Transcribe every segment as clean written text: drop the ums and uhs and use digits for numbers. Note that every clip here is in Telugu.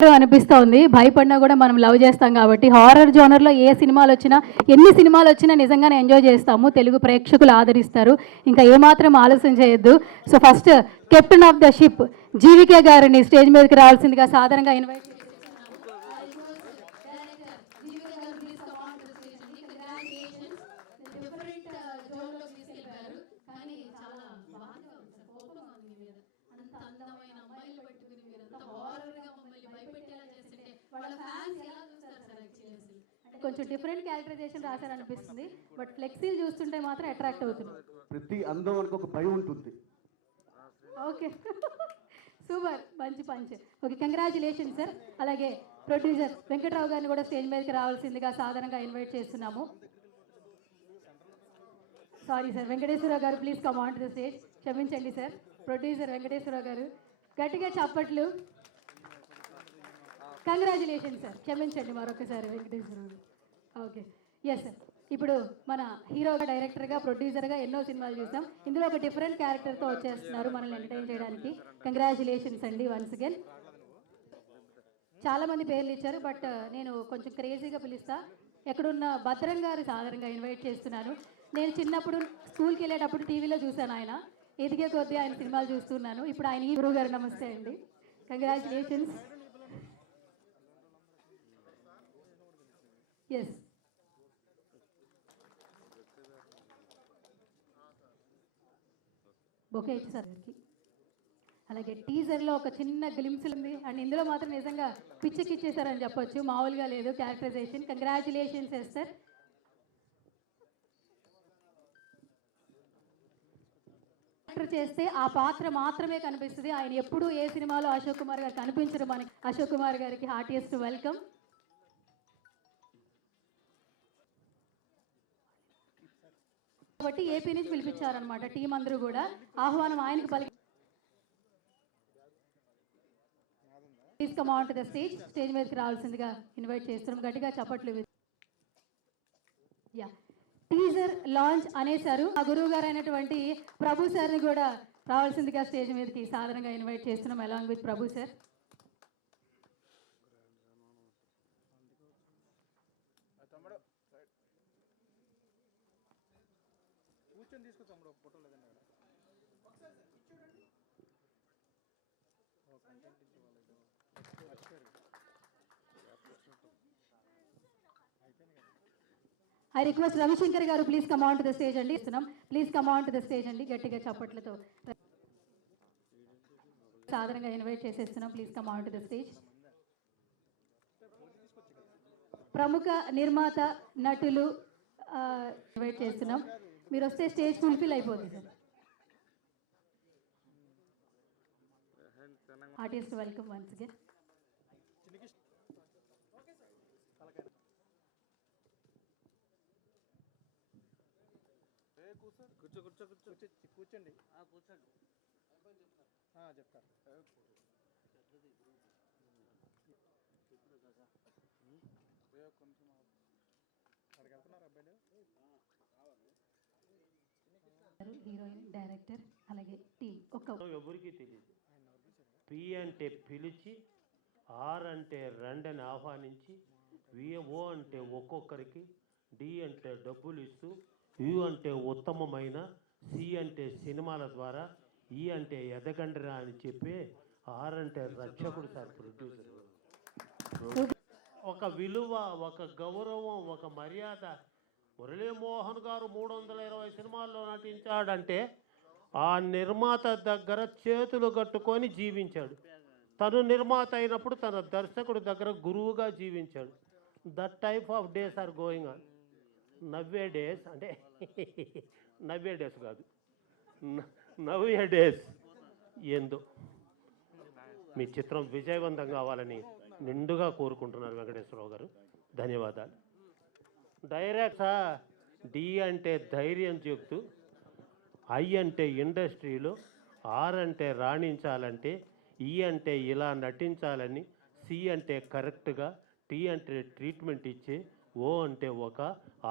అనిపిస్తోంది. భయపడినా కూడా మనం లవ్ చేస్తాం కాబట్టి హారర్ జోనర్‌లో ఏ సినిమాలు వచ్చినా, ఎన్ని సినిమాలు వచ్చినా నిజంగానే ఎంజాయ్ చేస్తాము. తెలుగు ప్రేక్షకులు ఆదరిస్తారు. ఇంకా ఏమాత్రం ఆలస్యం చేయొద్దు. So first captain of the ship GVK గారిని స్టేజ్ మీదకి రావాల్సిందిగా సాదరంగా ఇన్వైట్ కొంచెం డిఫరెంట్ క్యారెక్టరైజేషన్ రాశారనిపిస్తుంది. బట్ ఫ్లెక్సీలు చూస్తుంటే మాత్రం అట్రాక్ట్ అవుతుంది. ప్రతి అందం వరకు ఒక భయం ఉంటుంది. ఓకే సూపర్, మంచి పంచ్. Okay, congratulation sir. అలాగే ప్రొడ్యూసర్ వెంకట్రావు గారిని కూడా స్టేజ్ మీదకి రావాల్సిందిగా సాధారణంగా ఇన్వైట్ చేస్తున్నాము. సారీ సార్, వెంకటేశ్వరరావు గారు please come on to the stage. క్షమించండి సార్. ప్రొడ్యూసర్ వెంకటేశ్వరరావు గారు గట్టిగా చప్పట్లు. Congratulation sir. క్షమించండి మరొకసారి వెంకటేశ్వరరావు. Okay, yes sir. ఇప్పుడు మన హీరోగా, డైరెక్టర్గా, ప్రొడ్యూసర్గా ఎన్నో సినిమాలు చూసాం. ఇందులో ఒక డిఫరెంట్ క్యారెక్టర్తో వచ్చేస్తున్నారు మనల్ని ఎంటర్టైన్ చేయడానికి. కంగ్రాచులేషన్స్ అండి వన్స్ అగైన్. చాలామంది పేర్లు ఇచ్చారు, బట్ నేను కొంచెం క్రేజీగా పిలుస్తా. ఎక్కడున్న భద్రం గారు సాధారణంగా ఇన్వైట్ చేస్తున్నాను. నేను చిన్నప్పుడు స్కూల్కి వెళ్ళేటప్పుడు టీవీలో చూశాను. ఆయన ఎదిగే కొద్దీ ఆయన సినిమాలు చూస్తున్నాను. ఇప్పుడు ఆయన గురువు గారు నమస్తే అండి. కంగ్రాచులేషన్స్. ఎస్, బొకే ఇచ్చి సార్ గారికి. అలాగే టీజర్లో ఒక చిన్న గ్లిమ్స్ ఉంది అండ్ ఇందులో మాత్రం నిజంగా పిచ్చెక్కిచ్చేసారని చెప్పొచ్చు. మామూలుగా లేదు క్యారెక్టరైజేషన్. Congratulations sir. క్యారెక్టర్ చేస్తే ఆ పాత్ర మాత్రమే కనిపిస్తుంది. ఆయన ఎప్పుడూ ఏ సినిమాలో అశోక్ కుమార్ గారు కనిపించరు మనకి. అశోక్ కుమార్ గారికి హార్టియెస్ట్ వెల్కమ్. కాబట్టి ఏపీ నుంచి పిలిపించారనమాట టీం అందరూ కూడా. ఆహ్వానం ఆయనకు పలికి. Please come on to the stage. Stage మీదకి రావాల్సిందిగా ఇన్వైట్ చేస్తున్నాం. గట్టిగా చప్పట్లు. యా, టీజర్ లాంచ్ అనేసారు. ఆ గురువు గారు అయినటువంటి ప్రభు సార్ని కూడా రావాల్సిందిగా స్టేజ్ మీదకి సాధారణంగా ఇన్వైట్ చేస్తున్నాం along with Prabhu sir. I request Ravi Shankar గారు please come on to the stage అండి. ఇస్తున్నాం, please come on to the stage అండి. గట్టిగా చప్పట్లతో సాధారణంగా ఇన్వైట్ చేసేస్తున్నాం. Please come on to the stage. ప్రముఖ నిర్మాత, నటులు ఇన్వైట్ చేస్తున్నాం. మీరు వస్తే స్టేజ్ ఫుల్ఫిల్ అయిపోతుంది sir. Artist welcome once again. కూర్చోండి. చెప్తారు. హీరోయిన్, డైరెక్టర్, అలాగే టీం ఎవరికి తెలియదు. పి అంటే పిలిచి, ఆర్ అంటే రండని ఆహ్వానించి, విఓ అంటే ఒక్కొక్కరికి, డి అంటే డబ్బులు ఇస్తూ, యు అంటే ఉత్తమమైన, సి అంటే సినిమాల ద్వారా, ఈ అంటే ఎదగండిరా అని చెప్పి, ఆర్ అంటే రక్షకుడు సార్ ప్రొడ్యూసర్. ఒక విలువ, ఒక గౌరవం, ఒక మర్యాద. మురళీమోహన్ గారు 320 సినిమాల్లో నటించాడంటే ఆ నిర్మాత దగ్గర చేతులు కట్టుకొని జీవించాడు. తను నిర్మాత అయినప్పుడు తన దర్శకుడి దగ్గర గురువుగా జీవించాడు. That type of days are going on నవ్వే డేస్. అంటే నవ్వే డేస్ కాదు, నవ్వే డేస్. ఏందో మీ చిత్రం విజయవంతం కావాలని నిండుగా కోరుకుంటున్నారు వెంకటేశ్వరరావు గారు. ధన్యవాదాలు. డైరెక్టర్ డి అంటే ధైర్యం చెప్తూ, ఐ అంటే ఇండస్ట్రీలో, ఆర్ అంటే రాణించాలంటే, ఈ అంటే ఇలా నటించాలని, సి అంటే కరెక్ట్గా, టీ అంటే ట్రీట్మెంట్ ఇచ్చే, ఓ అంటే ఒక,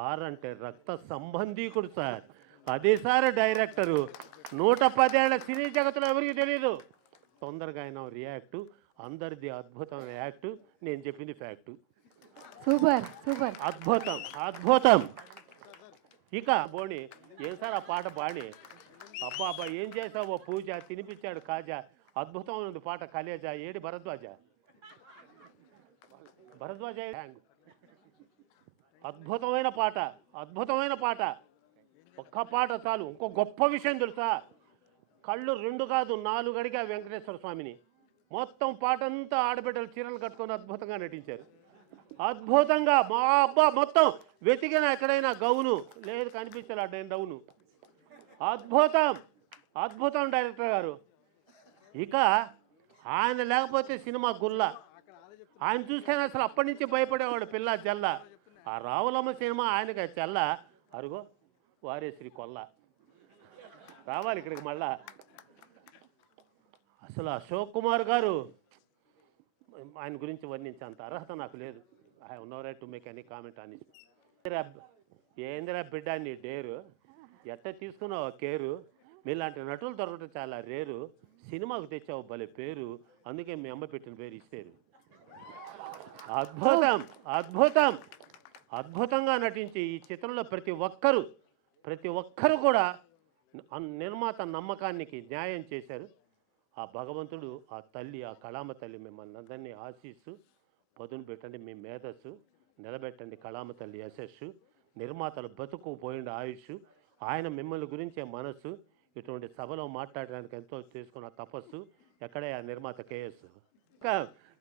ఆర్ అంటే రక్త సంబంధీకుడు సార్. అదే సార్ డైరెక్టరు. 110 ఏళ్ల సినీ జగత్తులో ఎవరికి తెలీదు. తొందరగా ఆయన రియాక్టు. అందరిది అద్భుతమైన యాక్టు, నేను చెప్పింది ఫ్యాక్టు. Super super. అద్భుతం అద్భుతం. ఇక బోణి ఏం సార్ ఆ పాట బాణి, అబ్బా అబ్బా ఏం చేసావు పూజ, తినిపించాడు కాజా, అద్భుతమైన ఉంది పాట కలేజా, ఏడి భరద్వాజ, భరద్వాజ హ్యాంగ్. అద్భుతమైన పాట, అద్భుతమైన పాట. ఒక్క పాట చాలు. ఇంకో గొప్ప విషయం తెలుసా, కళ్ళు 2 కాదు 4 అడిగా వెంకటేశ్వర స్వామిని. మొత్తం పాట అంతా ఆడబిడ్డలు చీరలు కట్టుకొని అద్భుతంగా నటించారు. అద్భుతంగా మా అబ్బా మొత్తం వెతికిన ఎక్కడైనా గౌను లేదు, కనిపించలేదు నేను డౌను. అద్భుతం అద్భుతం డైరెక్టర్ గారు. ఇక ఆయన లేకపోతే సినిమా గుల్ల. ఆయన చూస్తేనే అసలు అప్పటి నుంచి భయపడేవాడు పిల్ల జల్ల. ఆ రావులమ్మ సినిమా ఆయనకి చెల్ల, అరుగో వారేశ్రీ కొల్ల. రావాలి ఇక్కడికి మళ్ళా. అసలు అశోక్ కుమార్ గారు, ఆయన గురించి వర్ణించేంత అర్హత నాకు లేదు. I have no right to make any comment అని. ఏందిరా బిడ్డ నీ డేరు, ఎట్ట తీసుకున్నావు కేరు, మీలాంటి నటులు దొరకటం చాలా రేరు, సినిమాకు తెచ్చావు భలే పేరు, అందుకే మీ అమ్మ పెట్టిన పేరు ఇస్తారు. అద్భుతం అద్భుతం. అద్భుతంగా నటించి ఈ చిత్రంలో ప్రతి ఒక్కరు కూడా నిర్మాత నమ్మకానికి న్యాయం చేశారు. ఆ భగవంతుడు, ఆ తల్లి, ఆ కళామ తల్లి మిమ్మల్ని అందరినీ ఆశీస్సు పదును పెట్టండి, మీ మేధస్సు నిలబెట్టండి, కళామ తల్లి యశస్సు, నిర్మాతలు బతుకు పోయిన ఆయుష్, ఆయన మిమ్మల్ని గురించే మనస్సు, ఇటువంటి సభలో మాట్లాడడానికి ఎంతో చేసుకున్న తపస్సు, ఎక్కడే ఆ నిర్మాత కేఎస్.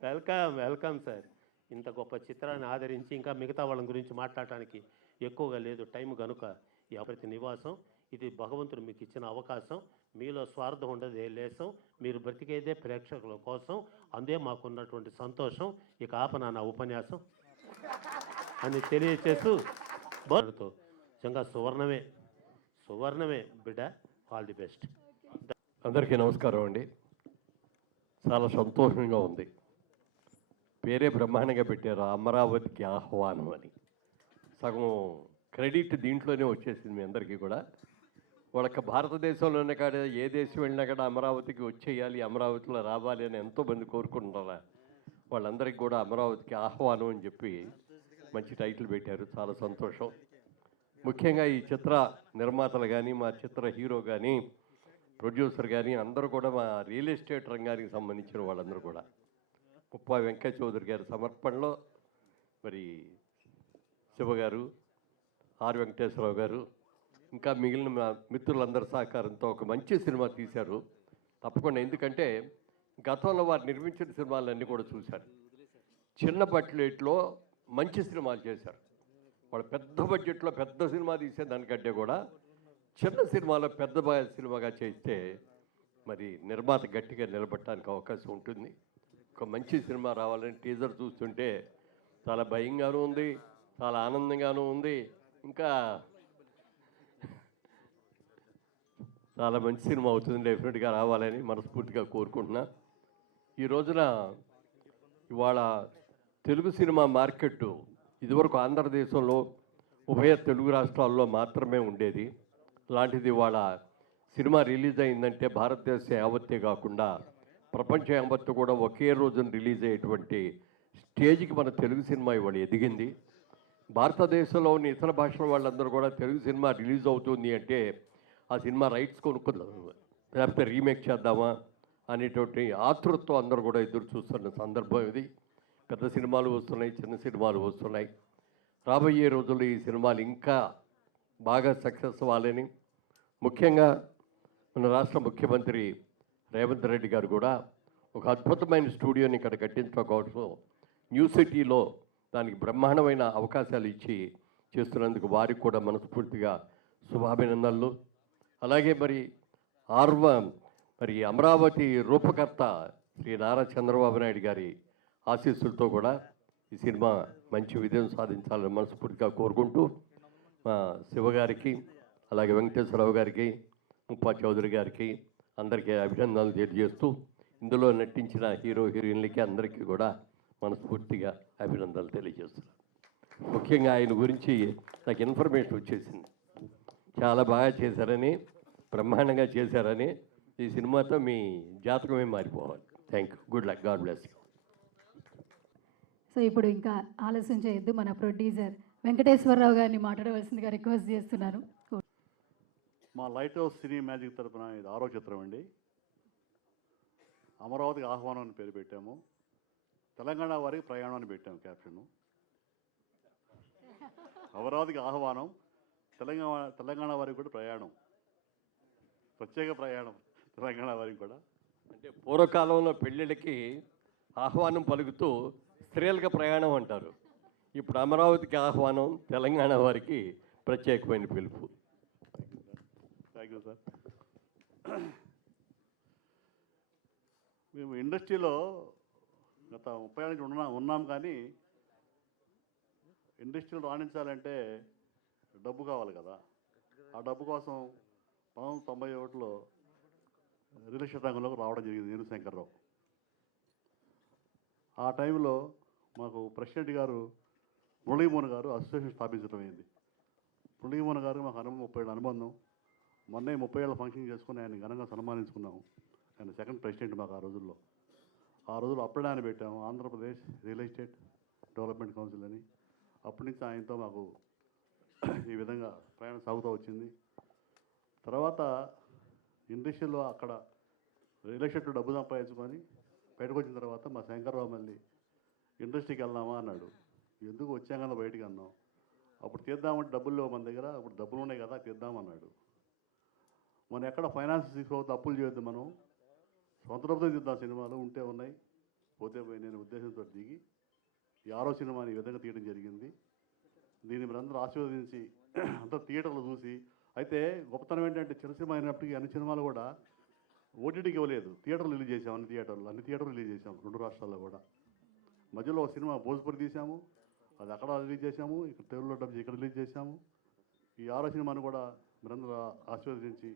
Welcome welcome sir. ఇంత గొప్ప చిత్రాన్ని ఆదరించి ఇంకా మిగతా వాళ్ళ గురించి మాట్లాడటానికి ఎక్కువగా లేదు టైం కనుక ఈ ప్రతి నివాసం ఇది భగవంతుడు మీకు ఇచ్చిన అవకాశం. మీలో స్వార్థం ఉండదు ఏ లేసం, మీరు బ్రతికేదే ప్రేక్షకుల కోసం, అందే మాకున్నటువంటి సంతోషం. ఇక ఆపన నా ఉపన్యాసం అని తెలియచేస్తూ బాగుతో నిజంగా సువర్ణమే బిడ్డ. All the best. అందరికీ నమస్కారం అండి. చాలా సంతోషంగా ఉంది. పేరే బ్రహ్మాండంగా పెట్టారు, అమరావతికి ఆహ్వానం అని. సగం క్రెడిట్ దీంట్లోనే వచ్చేసింది మీ అందరికీ కూడా. వాళ్ళకి భారతదేశంలోనే కాదు, ఏ దేశం వెళ్ళినా కూడా అమరావతికి వచ్చేయాలి, అమరావతిలో రావాలి అని ఎంతోమంది కోరుకుంటున్నారా. వాళ్ళందరికీ కూడా అమరావతికి ఆహ్వానం అని చెప్పి మంచి టైటిల్ పెట్టారు. చాలా సంతోషం. ముఖ్యంగా ఈ చిత్ర నిర్మాతలు కానీ, మా చిత్ర హీరో కానీ, ప్రొడ్యూసర్ కానీ అందరూ కూడా మా రియల్ ఎస్టేట్ రంగానికి సంబంధించిన వాళ్ళందరూ కూడా ముప్పా వెంకయ్య చౌదరి గారి సమర్పణలో మరి శివ గారు, ఆర్ వెంకటేశ్వరరావు గారు, ఇంకా మిగిలిన మా మిత్రులందరి సహకారంతో ఒక మంచి సినిమా తీశారు తప్పకుండా. ఎందుకంటే గతంలో వారు నిర్మించిన సినిమాలన్నీ కూడా చూశారు. చిన్న బడ్జెట్లో మంచి సినిమాలు చేశారు. వాళ్ళు పెద్ద బడ్జెట్లో పెద్ద సినిమా తీసే దానికంటే కూడా చిన్న సినిమాలో పెద్ద సినిమాగా చేస్తే మరి నిర్మాత గట్టిగా నిలబడటానికి అవకాశం ఉంటుంది. ఒక మంచి సినిమా రావాలని టీజర్ చూస్తుంటే చాలా భయంగానూ ఉంది, చాలా ఆనందంగానూ ఉంది. ఇంకా చాలా మంచి సినిమా అవుతుంది, డెఫినెట్గా రావాలని మనస్ఫూర్తిగా కోరుకుంటున్నా. ఈ రోజున ఇవాళ తెలుగు సినిమా మార్కెట్ ఇదివరకు ఆంధ్రదేశంలో ఉభయ తెలుగు రాష్ట్రాల్లో మాత్రమే ఉండేది. లాంటిది ఇవాళ సినిమా రిలీజ్ అయిందంటే భారతదేశ యావత్తే కాకుండా ప్రపంచ యావత్తు కూడా ఒకే రోజున రిలీజ్ అయ్యేటువంటి స్టేజ్కి మన తెలుగు సినిమా ఇవాళ ఎదిగింది. భారతదేశంలోని ఇతర భాషల వాళ్ళందరూ కూడా తెలుగు సినిమా రిలీజ్ అవుతుంది అంటే ఆ సినిమా రైట్స్ కొనుక్కుందాం, లేకపోతే రీమేక్ చేద్దామా అనేటువంటి ఆతృతతో అందరూ కూడా ఎదురు చూస్తున్న సందర్భం ఇది. పెద్ద సినిమాలు వస్తున్నాయి, చిన్న సినిమాలు వస్తున్నాయి. రాబోయే రోజుల్లో ఈ సినిమాలు ఇంకా బాగా సక్సెస్ అవ్వాలని, ముఖ్యంగా మన రాష్ట్ర ముఖ్యమంత్రి రేవంత్ రెడ్డి గారు కూడా ఒక అద్భుతమైన స్టూడియోని ఇక్కడ కట్టించడం కోసం న్యూ సిటీలో దానికి బ్రహ్మాండమైన అవకాశాలు ఇచ్చి చేస్తున్నందుకు వారికి కూడా మనస్ఫూర్తిగా శుభాభినందనలు. అలాగే మరి అమరావతి రూపకర్త శ్రీ నారా చంద్రబాబు నాయుడు గారి ఆశీస్సులతో కూడా ఈ సినిమా మంచి విజయం సాధించాలని మనస్ఫూర్తిగా కోరుకుంటూ మా శివగారికి, అలాగే వెంకటేశ్వరరావు గారికి, ముప్పా చౌదరి గారికి అందరికీ అభినందనలు తెలియజేస్తూ ఇందులో నటించిన హీరో హీరోయిన్లకి అందరికీ కూడా మనస్ఫూర్తిగా అభినందనలు తెలియజేస్తున్నాను. ముఖ్యంగా ఆయన గురించి నాకు ఇన్ఫర్మేషన్ వచ్చేసింది, చాలా బాగా చేశారని, బ్రహ్మాండంగా చేశారని. ఈ సినిమాతో మీ జాతకమే మారిపోవాలి. Thank you, good luck, god bless you. So ఇప్పుడు ఇంకా ఆలస్యం చేయొద్దు, మన ప్రొడ్యూసర్ వెంకటేశ్వరరావు గారిని మాట్లాడవలసిందిగా రిక్వెస్ట్ చేస్తున్నాను. మా లైట్ హౌస్ సినీ మ్యాజిక్ తరపున ఇది 6వ చిత్రం అండి. అమరావతికి ఆహ్వానం అని పేరు పెట్టాము. తెలంగాణ వారికి ప్రయాణం అని పెట్టాము క్యాప్షన్. అమరావతికి ఆహ్వానం, తెలంగాణ వారికి కూడా ప్రయాణం, ప్రత్యేక ప్రయాణం తెలంగాణ వారికి కూడా. అంటే పూర్వకాలంలో పెళ్ళిళ్ళకి ఆహ్వానం పలుకుతూ స్త్రీలకు ప్రయాణం అంటారు. ఇప్పుడు అమరావతికి ఆహ్వానం, తెలంగాణ వారికి ప్రత్యేకమైన పిలుపు. Thank you sir. మేము ఇండస్ట్రీలో గత 30 ఏళ్ళ నుంచి ఉన్నాం కానీ ఇండస్ట్రీలో రాణించాలంటే డబ్బు కావాలి కదా. ఆ డబ్బు కోసం 1991లో రియల్ ఎస్టేట్ రంగంలోకి రావడం జరిగింది నేను, శంకర్రావు. ఆ టైంలో మాకు ప్రెసిడెంట్ గారు మురళీమోహన్ గారు అసోసియేషన్ స్థాపించడం అయింది. మురళీమోహన్ గారు మాకు 30 ఏళ్ళ అనుబంధం. మొన్నే 30 ఏళ్ళ ఫంక్షన్ చేసుకుని ఆయన ఘనంగా సన్మానించుకున్నాము. ఆయన సెకండ్ ప్రెసిడెంట్ మాకు ఆ రోజుల్లో. ఆ రోజుల్లో అప్పుడే ఆయన పెట్టాము Andhra Pradesh real estate development council అని. అప్పటి నుంచి ఆయనతో మాకు ఈ విధంగా ప్రయాణం సాగుతూ వచ్చింది. తర్వాత ఇండస్ట్రీలో అక్కడ రియల్ ఎస్టేట్లో డబ్బు సంపాదించుకొని బయటకు వచ్చిన తర్వాత మా శంకర్రావు మళ్ళీ ఇండస్ట్రీకి వెళ్దామా అన్నాడు. ఎందుకు వచ్చాం కదా బయటికి అన్నాం. అప్పుడు తీద్దామంటే డబ్బులు లేవు మన దగ్గర, అప్పుడు డబ్బులు ఉన్నాయి కదా తీద్దామన్నాడు. మనం ఎక్కడ ఫైనాన్స్ తీసుకోవద్దు, అప్పులు చేయొద్దు, మనం సొంత డబ్బుతో తీద్దాం, సినిమాలు ఉంటే ఉన్నాయి పోతే పోయి నేను ఉద్దేశంతో దిగి ఈ 6వ సినిమాని ఈ విధంగా తీయడం జరిగింది. దీన్ని మీరందరూ ఆశీర్వదించి అంతా థియేటర్లు చూసి, అయితే గొప్పతనం ఏంటంటే చిన్న సినిమా అయినప్పటికీ అన్ని సినిమాలు కూడా ఓటీటీకి ఇవ్వలేదు, థియేటర్లు రిలీజ్ చేసాం. అన్ని థియేటర్లు రిలీజ్ చేసాం 2 రాష్ట్రాల్లో కూడా. మధ్యలో ఒక సినిమా భోజ్పూర్ తీసాము, అది అక్కడ రిలీజ్ చేసాము, ఇక్కడ తెలుగులో డబ్బు ఇక్కడ రిలీజ్ చేసాము. ఈ 6వ సినిమాను కూడా మీరందరూ ఆశీర్వదించి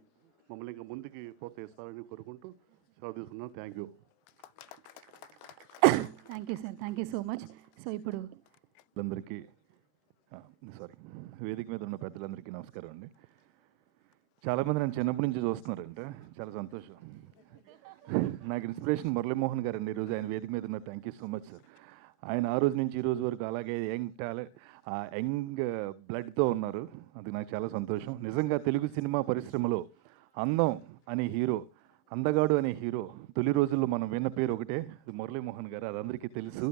మమ్మల్ని ఇంకా ముందుకి ప్రోత్సహిస్తారని కోరుకుంటూ సెలవు తీసుకున్నాను. Thank you. Thank you sir, thank you so much. So ఇప్పుడు అందరికీ వేదిక మీద ఉన్న పెద్దలందరికీ నమస్కారం అండి. చాలామంది నన్ను చిన్నప్పటి నుంచి చూస్తున్నారంటే చాలా సంతోషం. నాకు ఇన్స్పిరేషన్ మురళీమోహన్ గారు అండి. ఈరోజు ఆయన వేదిక మీద ఉన్నారు. Thank you so much sir. ఆయన ఆ రోజు నుంచి ఈ రోజు వరకు అలాగే యంగ్ బ్లడ్తో ఉన్నారు. అది నాకు చాలా సంతోషం. నిజంగా తెలుగు సినిమా పరిశ్రమలో అందం అనే హీరో, అందగాడు అనే హీరో తొలి రోజుల్లో మనం విన్న పేరు ఒకటే, అది మురళీమోహన్ గారు. అది అందరికీ తెలుసు.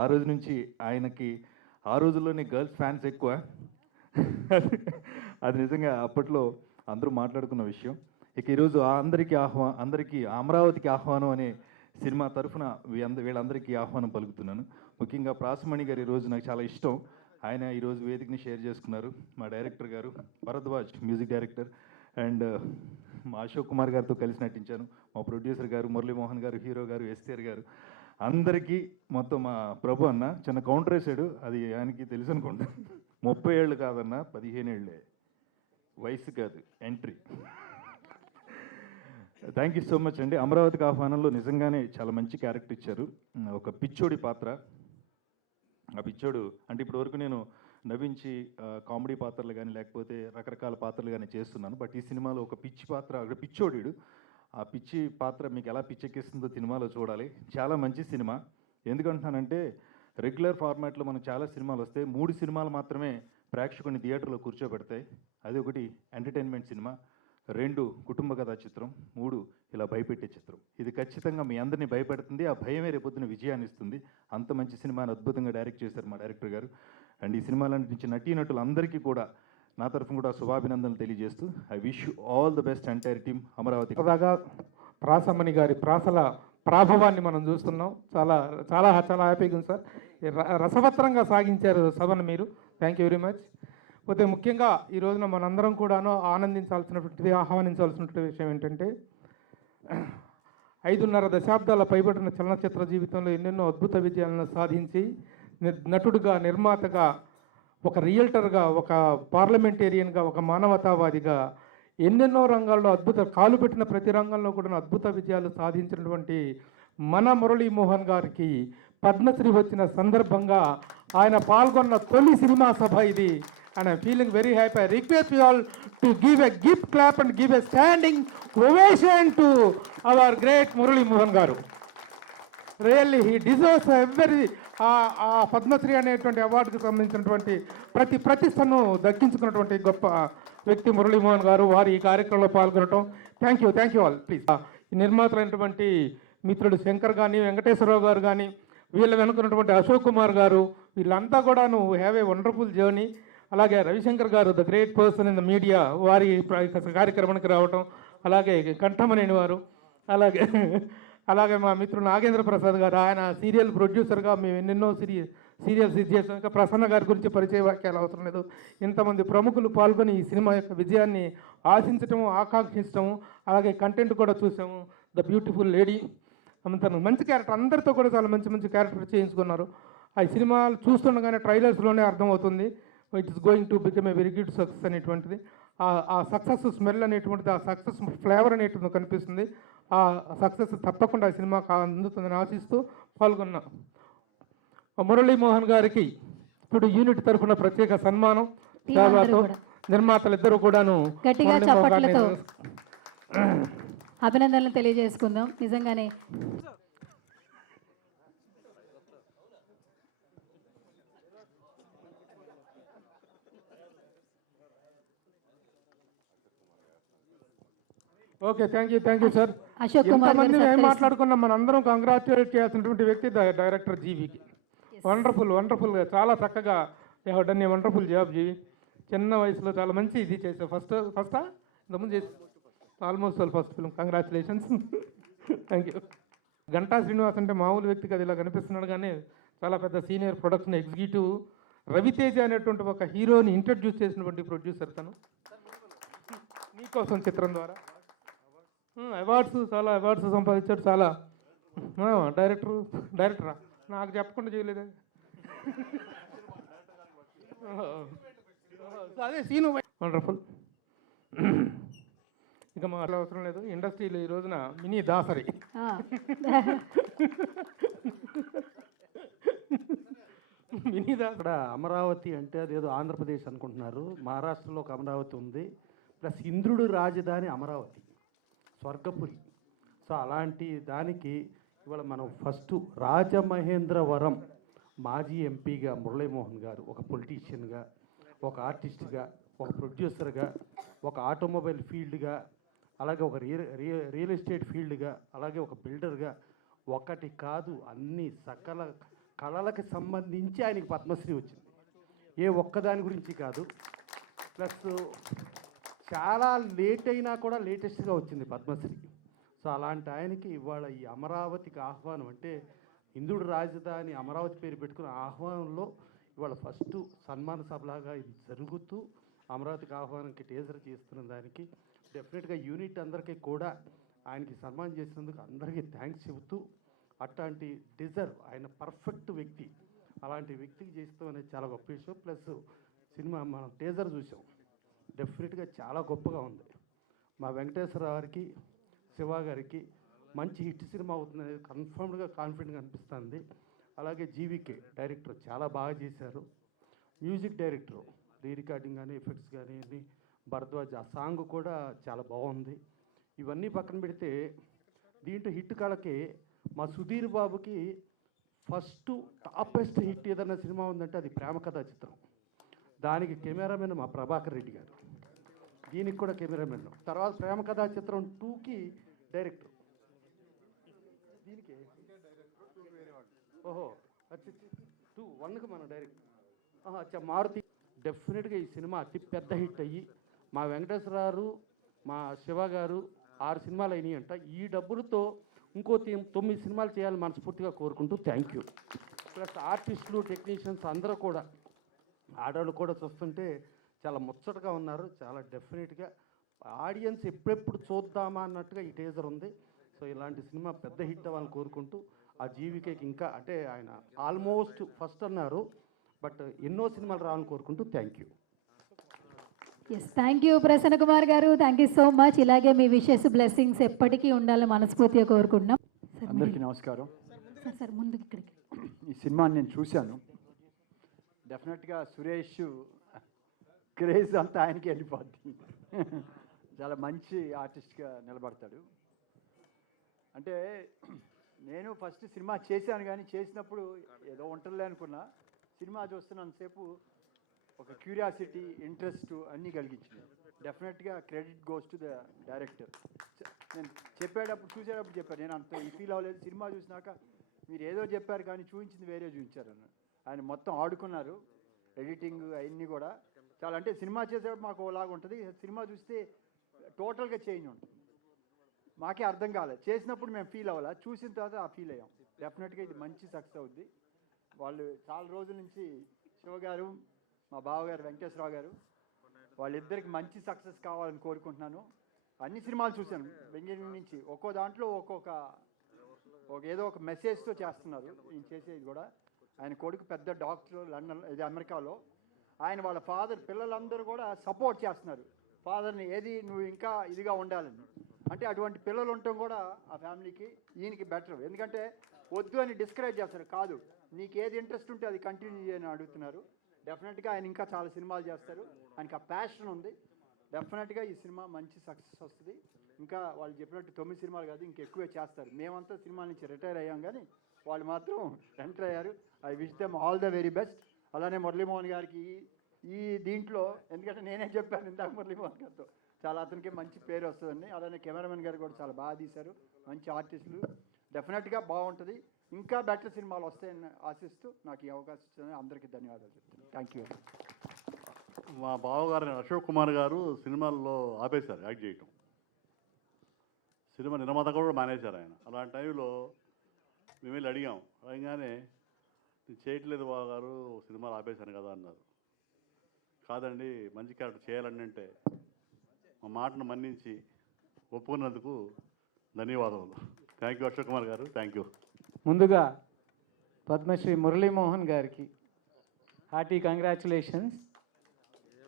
ఆ రోజు నుంచి ఆయనకి ఆ రోజుల్లోనే గర్ల్స్ ఫ్యాన్స్ ఎక్కువ. అది నిజంగా అప్పట్లో అందరూ మాట్లాడుకున్న విషయం. ఇక ఈరోజు అందరికీ అమరావతికి ఆహ్వానం అనే సినిమా తరఫున వీళ్ళందరికీ ఆహ్వానం పలుకుతున్నాను. ముఖ్యంగా ప్రాసమణి గారు ఈరోజు నాకు చాలా ఇష్టం. ఆయన ఈరోజు వేదికని షేర్ చేసుకున్నారు. మా డైరెక్టర్ గారు భరద్వాజ్, మ్యూజిక్ డైరెక్టర్, అండ్ మా అశోక్ కుమార్ గారితో కలిసి నటించాను. మా ప్రొడ్యూసర్ గారు మురళీమోహన్ గారు, హీరో గారు ఎస్ఆర్ గారు, అందరికీ మొత్తం మా ప్రభు అన్న చిన్న కౌంటర్ వేసాడు. అది ఆయనకి తెలుసు అనుకుంటా. 30 ఏళ్ళు కాదన్న, 15 ఏళ్ళే, వయసు కాదు, entry. Thank you so much అండి. అమరావతికి ఆహ్వానంలో నిజంగానే చాలా మంచి క్యారెక్టర్ ఇచ్చారు. ఒక పిచ్చోడి పాత్ర. ఆ పిచ్చోడు అంటే ఇప్పటి వరకు నేను నవ్వించి కామెడీ పాత్రలు కానీ లేకపోతే రకరకాల పాత్రలు కానీ చేస్తున్నాను. బట్ ఈ సినిమాలో ఒక పిచ్చి పాత్ర, అక్కడ పిచ్చోడు. ఆ పిచ్చి పాత్ర మీకు ఎలా పిచ్చెక్కిస్తుందో సినిమాలో చూడాలి. చాలా మంచి సినిమా. ఎందుకంటున్నానంటే రెగ్యులర్ ఫార్మాట్లో మనకు చాలా సినిమాలు వస్తాయి. 3 సినిమాలు మాత్రమే ప్రేక్షకుని థియేటర్లో కూర్చోబెడతాయి. అది ఒకటి ఎంటర్టైన్మెంట్ సినిమా, 2 కుటుంబ కథా చిత్రం, 3 ఇలా భయపెట్టే చిత్రం. ఇది ఖచ్చితంగా మీ అందరినీ భయపెడుతుంది. ఆ భయమే రేపొద్దున విజయాన్ని ఇస్తుంది. అంత మంచి సినిమాని అద్భుతంగా డైరెక్ట్ చేశారు మా డైరెక్టర్ గారు. అండ్ ఈ సినిమాలో నటించిన నటీనటులు అందరికీ కూడా నా తరఫున కూడా శుభాభినందనలు తెలియజేస్తూ I wish you all the best entire team Amaravati. సరదాగా ప్రాసమణి గారి ప్రాసల ప్రాభవాన్ని మనం చూస్తున్నాం. చాలా చాలా చాలా హ్యాపీగా ఉంది సార్. రసవత్తరంగా సాగించారు సభను మీరు. Thank you very much. పోతే ముఖ్యంగా ఈ రోజున మనందరం కూడాను ఆనందించాల్సినటువంటిది, ఆహ్వానించాల్సినటువంటి విషయం ఏంటంటే 5.5 దశాబ్దాల పైబడిన చలనచిత్ర జీవితంలో ఎన్నెన్నో అద్భుత విజయాలను సాధించి నటుడుగా, నిర్మాతగా, ఒక రియల్టర్గా, ఒక పార్లమెంటేరియన్గా, ఒక మానవతావాదిగా ఎన్నెన్నో రంగాల్లో కాలు పెట్టిన ప్రతి రంగంలో కూడా అద్భుత విజయాలు సాధించినటువంటి మన మురళీమోహన్ గారికి పద్మశ్రీ వచ్చిన సందర్భంగా ఆయన పాల్గొన్న తొలి సినిమా సభ ఇది. And I'm feeling very happy. I request you all to give a gift clap and give a standing ovation to our great Murali Mohan Garu. Really he deserves every ఆ పద్మశ్రీ అనేటువంటి అవార్డుకు సంబంధించినటువంటి ప్రతిష్టను దక్కించుకున్నటువంటి గొప్ప వ్యక్తి మురళీమోహన్ గారు. వారు ఈ కార్యక్రమంలో పాల్గొనడం థ్యాంక్ యూ ఆల్. ప్లీజ్ ఈ నిర్మాతలైనటువంటి మిత్రుడు శంకర్ కానీ, వెంకటేశ్వరరావు గారు కానీ, వీళ్ళ వెనుకున్నటువంటి అశోక్ కుమార్ గారు, వీళ్ళంతా కూడాను హ్యావ్ ఏ వండర్ఫుల్ జర్నీ. అలాగే రవిశంకర్ గారు, the great person in the media, వారి కార్యక్రమానికి రావటం, అలాగే కంఠమనేని వారు, అలాగే మా మిత్రుడు నాగేంద్ర ప్రసాద్ గారు, ఆయన సీరియల్ ప్రొడ్యూసర్గా మేము ఎన్నెన్నో సీరియల్స్ ఇది చేసాం. ఇంకా ప్రసన్న గారి గురించి పరిచయ వాక్యాలు అవసరం లేదు. ఇంతమంది ప్రముఖులు పాల్గొని ఈ సినిమా యొక్క విజయాన్ని ఆశించటము, ఆకాంక్షించటము, అలాగే కంటెంట్ కూడా చూసాము. ద బ్యూటిఫుల్ లేడీ, తను మంచి క్యారెక్టర్, అందరితో కూడా చాలా మంచి క్యారెక్టర్ చేయించుకున్నారు. ఆ సినిమాలు చూస్తుండగానే ట్రైలర్స్లోనే అర్థమవుతుంది it is going to become a very good success అనేటువంటిది. ఆ సక్సెస్ స్మెల్ అనేటువంటిది, ఆ సక్సెస్ ఫ్లేవర్ అనేటువంటిది కనిపిస్తుంది. ఆ సక్సెస్ తప్పకుండా ఆ సినిమాకు అందుతుందని ఆశిస్తూ పాల్గొన్న మురళీమోహన్ గారికి ఇప్పుడు యూనిట్ తరఫున ప్రత్యేక సన్మానం. సేవతో నిర్మాతలు ఇద్దరు కూడాను గట్టిగా చప్పట్లతో అభినందనలు తెలియజేసుకుందాం. నిజంగానే okay, thank you sir. Ashok Kumar ఎంతమంది గారు మేము మాట్లాడుకున్నాం, మనందరం కంగ్రాచులేట్ చేయాల్సినటువంటి వ్యక్తి డైరెక్టర్ జీవికి. వండర్ఫుల్గా చాలా చక్కగా డన్ ఏ వండర్ఫుల్ జాబ్ జీవి. చిన్న వయసులో చాలా మంచి ఇది చేసావు. ఫస్టా ఇంతకుముందు చేసి almost first film. Congratulations. Thank you. Ganta Srinivas అంటే మామూలు వ్యక్తి కదా, ఇలా కనిపిస్తున్నాడు కానీ చాలా పెద్ద సీనియర్ ప్రొడక్షన్ ఎగ్జిక్యూటివ్. రవితేజ అనేటువంటి ఒక హీరోని ఇంట్రడ్యూస్ చేసినటువంటి ప్రొడ్యూసర్ తను. నీకోసం చిత్రం ద్వారా చాలా అవార్డ్స్ సంపాదించాడు. చాలా డైరెక్టరా నాకు చెప్పకుండా చేయలేదే. అదే సీను వండర్ఫుల్. ఇక మా అవసరం లేదు. ఇండస్ట్రీలో ఈ రోజున మినీ దాసరి. అక్కడ అమరావతి అంటే అదేదో ఆంధ్రప్రదేశ్ అనుకుంటున్నారు. మహారాష్ట్రలో ఒక అమరావతి ఉంది, ప్లస్ ఇంద్రుడు రాజధాని అమరావతి, స్వర్గపురి. సో అలాంటి దానికి ఇవాళ మనం ఫస్ట్ రాజమహేంద్రవరం మాజీ ఎంపీగా మురళీమోహన్ గారు, ఒక పొలిటీషియన్గా, ఒక ఆర్టిస్ట్గా, ఒక ప్రొడ్యూసర్గా, ఒక ఆటోమొబైల్ ఫీల్డ్గా, అలాగే ఒక రియల్ ఎస్టేట్ ఫీల్డ్గా, అలాగే ఒక బిల్డర్గా, ఒకటి కాదు అన్ని సకల కళలకు సంబంధించి ఆయనకి పద్మశ్రీ వచ్చింది. ఏ ఒక్కదాని గురించి కాదు. ప్లస్ చాలా లేట్ అయినా కూడా లేటెస్ట్గా వచ్చింది పద్మశ్రీ. సో అలాంటి ఆయనకి ఇవాళ ఈ అమరావతికి ఆహ్వానం, అంటే ఇంద్రుడు రాజధాని అమరావతి పేరు పెట్టుకున్న ఆహ్వానంలో ఇవాళ ఫస్ట్ సన్మాన సభలాగా ఇది జరుగుతూ అమరావతికి ఆహ్వానంకి టేజర్ చేస్తున్న దానికి డెఫినెట్గా యూనిట్ అందరికీ కూడా ఆయనకి సన్మానం చేసినందుకు అందరికీ థ్యాంక్స్ చెబుతూ, అట్లాంటి డిజర్వ్ ఆయన పర్ఫెక్ట్ వ్యక్తి, అలాంటి వ్యక్తికి చేస్తాం అనేది చాలా గొప్ప విషయం. ప్లస్ సినిమా మనం టేజర్ చూసాం, డెఫినెట్గా చాలా గొప్పగా ఉంది. మా వెంకటేశ్వర గారికి, శివ గారికి మంచి హిట్ సినిమా అవుతుంది అనేది కన్ఫర్మ్డ్గా కాన్ఫిడెంట్గా అనిపిస్తుంది. అలాగే జీవికే డైరెక్టర్ చాలా బాగా చేశారు. మ్యూజిక్ డైరెక్టర్ రీ రికార్డింగ్ కానీ ఎఫెక్ట్స్ కానీ అన్ని భరద్వాజ్, ఆ సాంగ్ కూడా చాలా బాగుంది. ఇవన్నీ పక్కన పెడితే దీంట్లో హిట్ కాలకి మా సుధీర్ బాబుకి ఫస్ట్ టాపెస్ట్ హిట్ ఏదైనా సినిమా ఉందంటే అది ప్రేమ కథా చిత్రం. దానికి కెమెరామెన్ మా ప్రభాకర్ రెడ్డి గారు, దీనికి కూడా కెమెరామెన్. తర్వాత ప్రేమ కథా చిత్రం 2కి డైరెక్టర్, దీనికి ఓహో అచ్చా 1కి మన డైరెక్టర్ అచ్చా మారుతి. డెఫినెట్గా ఈ సినిమా అతి పెద్ద హిట్ అయ్యి మా వెంకటేశ్వర గారు, మా శివ గారు 6 సినిమాలు అయినాయి అంట. ఈ డబ్బులతో ఇంకో 9 సినిమాలు చేయాలని మనస్ఫూర్తిగా కోరుకుంటూ థ్యాంక్ యూ. ప్లస్ ఆర్టిస్టులు, టెక్నీషియన్స్ అందరూ కూడా, ఆడవాళ్ళు కూడా చూస్తుంటే చాలా ముచ్చటగా ఉన్నారు. చాలా డెఫినెట్గా ఆడియన్స్ ఎప్పుడెప్పుడు చూద్దామా అన్నట్టుగా ఈ టేజర్ ఉంది. సో ఇలాంటి సినిమా పెద్ద హిట్ అవ్వాలని కోరుకుంటూ, ఆ జీవికేకి ఇంకా అంటే ఆయన ఆల్మోస్ట్ ఫస్ట్ అన్నారు, బట్ ఎన్నో సినిమాలు రావాలని కోరుకుంటూ thank you. Yes, thank you Prasanna Kumar గారు, థ్యాంక్ యూ సో మచ్. ఇలాగే మీ విషెస్, బ్లెస్సింగ్స్ ఎప్పటికీ ఉండాలని మనస్ఫూర్తిగా కోరుకుంటున్నాం. అందరికీ నమస్కారం. సార్ ముందుకు ఇక్కడికి. ఈ సినిమాని నేను చూశాను. డెఫినెట్గా సురేష్ క్రేజ్ అంతా ఆయనకి వెళ్ళిపోద్ది. చాలా మంచి ఆర్టిస్ట్గా నిలబడతాడు. అంటే నేను ఫస్ట్ సినిమా చేశాను కానీ చేసినప్పుడు ఏదో ఉంటుందిలే అనుకున్నా. సినిమా చూస్తున్నంతసేపు ఒక క్యూరియాసిటీ, ఇంట్రెస్ట్ అన్నీ కలిగించింది. డెఫినెట్గా credit goes to the director. నేను చెప్పేటప్పుడు చూసేటప్పుడు చెప్పాను, నేను అంత ఫీల్ అవ్వలేదు. సినిమా చూసినాక మీరు ఏదో చెప్పారు కానీ చూపించింది వేరే చూపించారు అన్న. ఆయన మొత్తం ఆడుకున్నారు, ఎడిటింగ్ అవన్నీ కూడా చాలా. అంటే సినిమా చేసేటప్పుడు మాకు ఓలాగా ఉంటుంది, సినిమా చూస్తే టోటల్గా చేంజ్ ఉంటుంది. మాకే అర్థం కాలేదు, చేసినప్పుడు మేము ఫీల్ అవ్వాలి, చూసిన తర్వాత ఆ ఫీల్ అయ్యాం. డెఫినెట్గా ఇది మంచి సక్సెస్ అవుద్ది. వాళ్ళు చాలా రోజుల నుంచి శివ గారు, మా బావగారు వెంకటేశ్వరరావు గారు, వాళ్ళిద్దరికి మంచి సక్సెస్ కావాలని కోరుకుంటున్నాను. అన్ని సినిమాలు చూశాను బెంగళూరు నుంచి, ఒక్కో దాంట్లో ఏదో ఒక మెసేజ్తో చేస్తున్నారు. ఈయన చేసేది కూడా, ఆయన కొడుకు పెద్ద డాక్టర్ లండన్, ఇది అమెరికాలో. ఆయన వాళ్ళ ఫాదర్, పిల్లలందరూ కూడా సపోర్ట్ చేస్తున్నారు ఫాదర్ని, ఏది నువ్వు ఇంకా ఇదిగా ఉండాలని. అంటే అటువంటి పిల్లలు ఉండటం కూడా ఆ ఫ్యామిలీకి, ఈయనకి బెటర్. ఎందుకంటే వద్దు అని డిస్కరేజ్ చేస్తారు, కాదు నీకు ఏది ఇంట్రెస్ట్ ఉంటే అది కంటిన్యూ చేయని అడుగుతున్నారు. డెఫినెట్గా ఆయన ఇంకా చాలా సినిమాలు చేస్తారు, ఆయనకి ఆ ప్యాషన్ ఉంది. డెఫినెట్గా ఈ సినిమా మంచి సక్సెస్ వస్తుంది. ఇంకా వాళ్ళు చెప్పినట్టు 9 సినిమాలు కాదు, ఇంకెక్కువే చేస్తారు. మేమంతా సినిమా నుంచి రిటైర్ అయ్యాం కానీ వాళ్ళు మాత్రం ఎంటర్ అయ్యారు. I wish them all the very best. అలానే మురళీమోహన్ గారికి ఈ దీంట్లో, ఎందుకంటే నేనే చెప్పాను ఇందాక మురళీమోహన్ గారితో, చాలా అతనికి మంచి పేరు వస్తుందండి. అలానే కెమెరామెన్ గారు కూడా చాలా బాగా తీశారు, మంచి ఆర్టిస్టులు. డెఫినెట్గా బాగుంటుంది, ఇంకా బెటర్ సినిమాలు వస్తాయని ఆశిస్తూ నాకు ఈ అవకాశం ఇచ్చిన అందరికీ ధన్యవాదాలు చెప్తున్నాను. Thank you. మా బావగారు అశోక్ కుమార్ గారు సినిమాల్లో ఆపేశారు యాక్ట్ చేయటం. సినిమా నిర్మాత కూడా మానేశారు ఆయన. అలాంటి టైంలో మేము వెళ్ళి అడిగాం, అడగగానే నేను చేయట్లేదు బావగారు, సినిమాలు ఆపేశాను కదా అన్నారు. కాదండి, మంచి క్యారెక్టర్ చేయాలని అంటే మా మాటను మన్నించి ఒప్పుకున్నందుకు ధన్యవాదాలు. థ్యాంక్ యూ అశోక్ కుమార్ గారు, థ్యాంక్ యూ. ముందుగా పద్మశ్రీ మురళీమోహన్ గారికి hearty congratulations,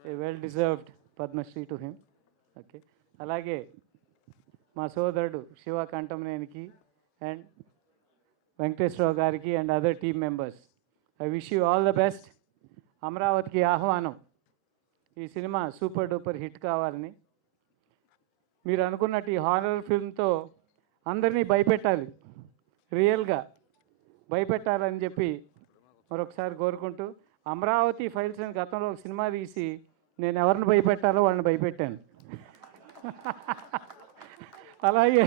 a well deserved Padmashri to him. Okay, అలాగే మా సోదరుడు శివ కంఠంనేనికి అండ్ వెంకటేశ్వరరావు గారికి and other team members, I wish you all the best. అమరావతికి ఆహ్వానం ఈ సినిమా సూపర్ డూపర్ హిట్ కావాలని, మీరు అనుకున్నట్టు ఈ హారర్ ఫిల్మ్తో అందరినీ భయపెట్టాలి, రియల్గా భయపెట్టాలని చెప్పి మరొకసారి కోరుకుంటూ, అమరావతి ఫైల్స్ అని గతంలో ఒక సినిమా తీసి నేను ఎవరిని భయపెట్టాలో వాళ్ళని భయపెట్టాను. అలాగే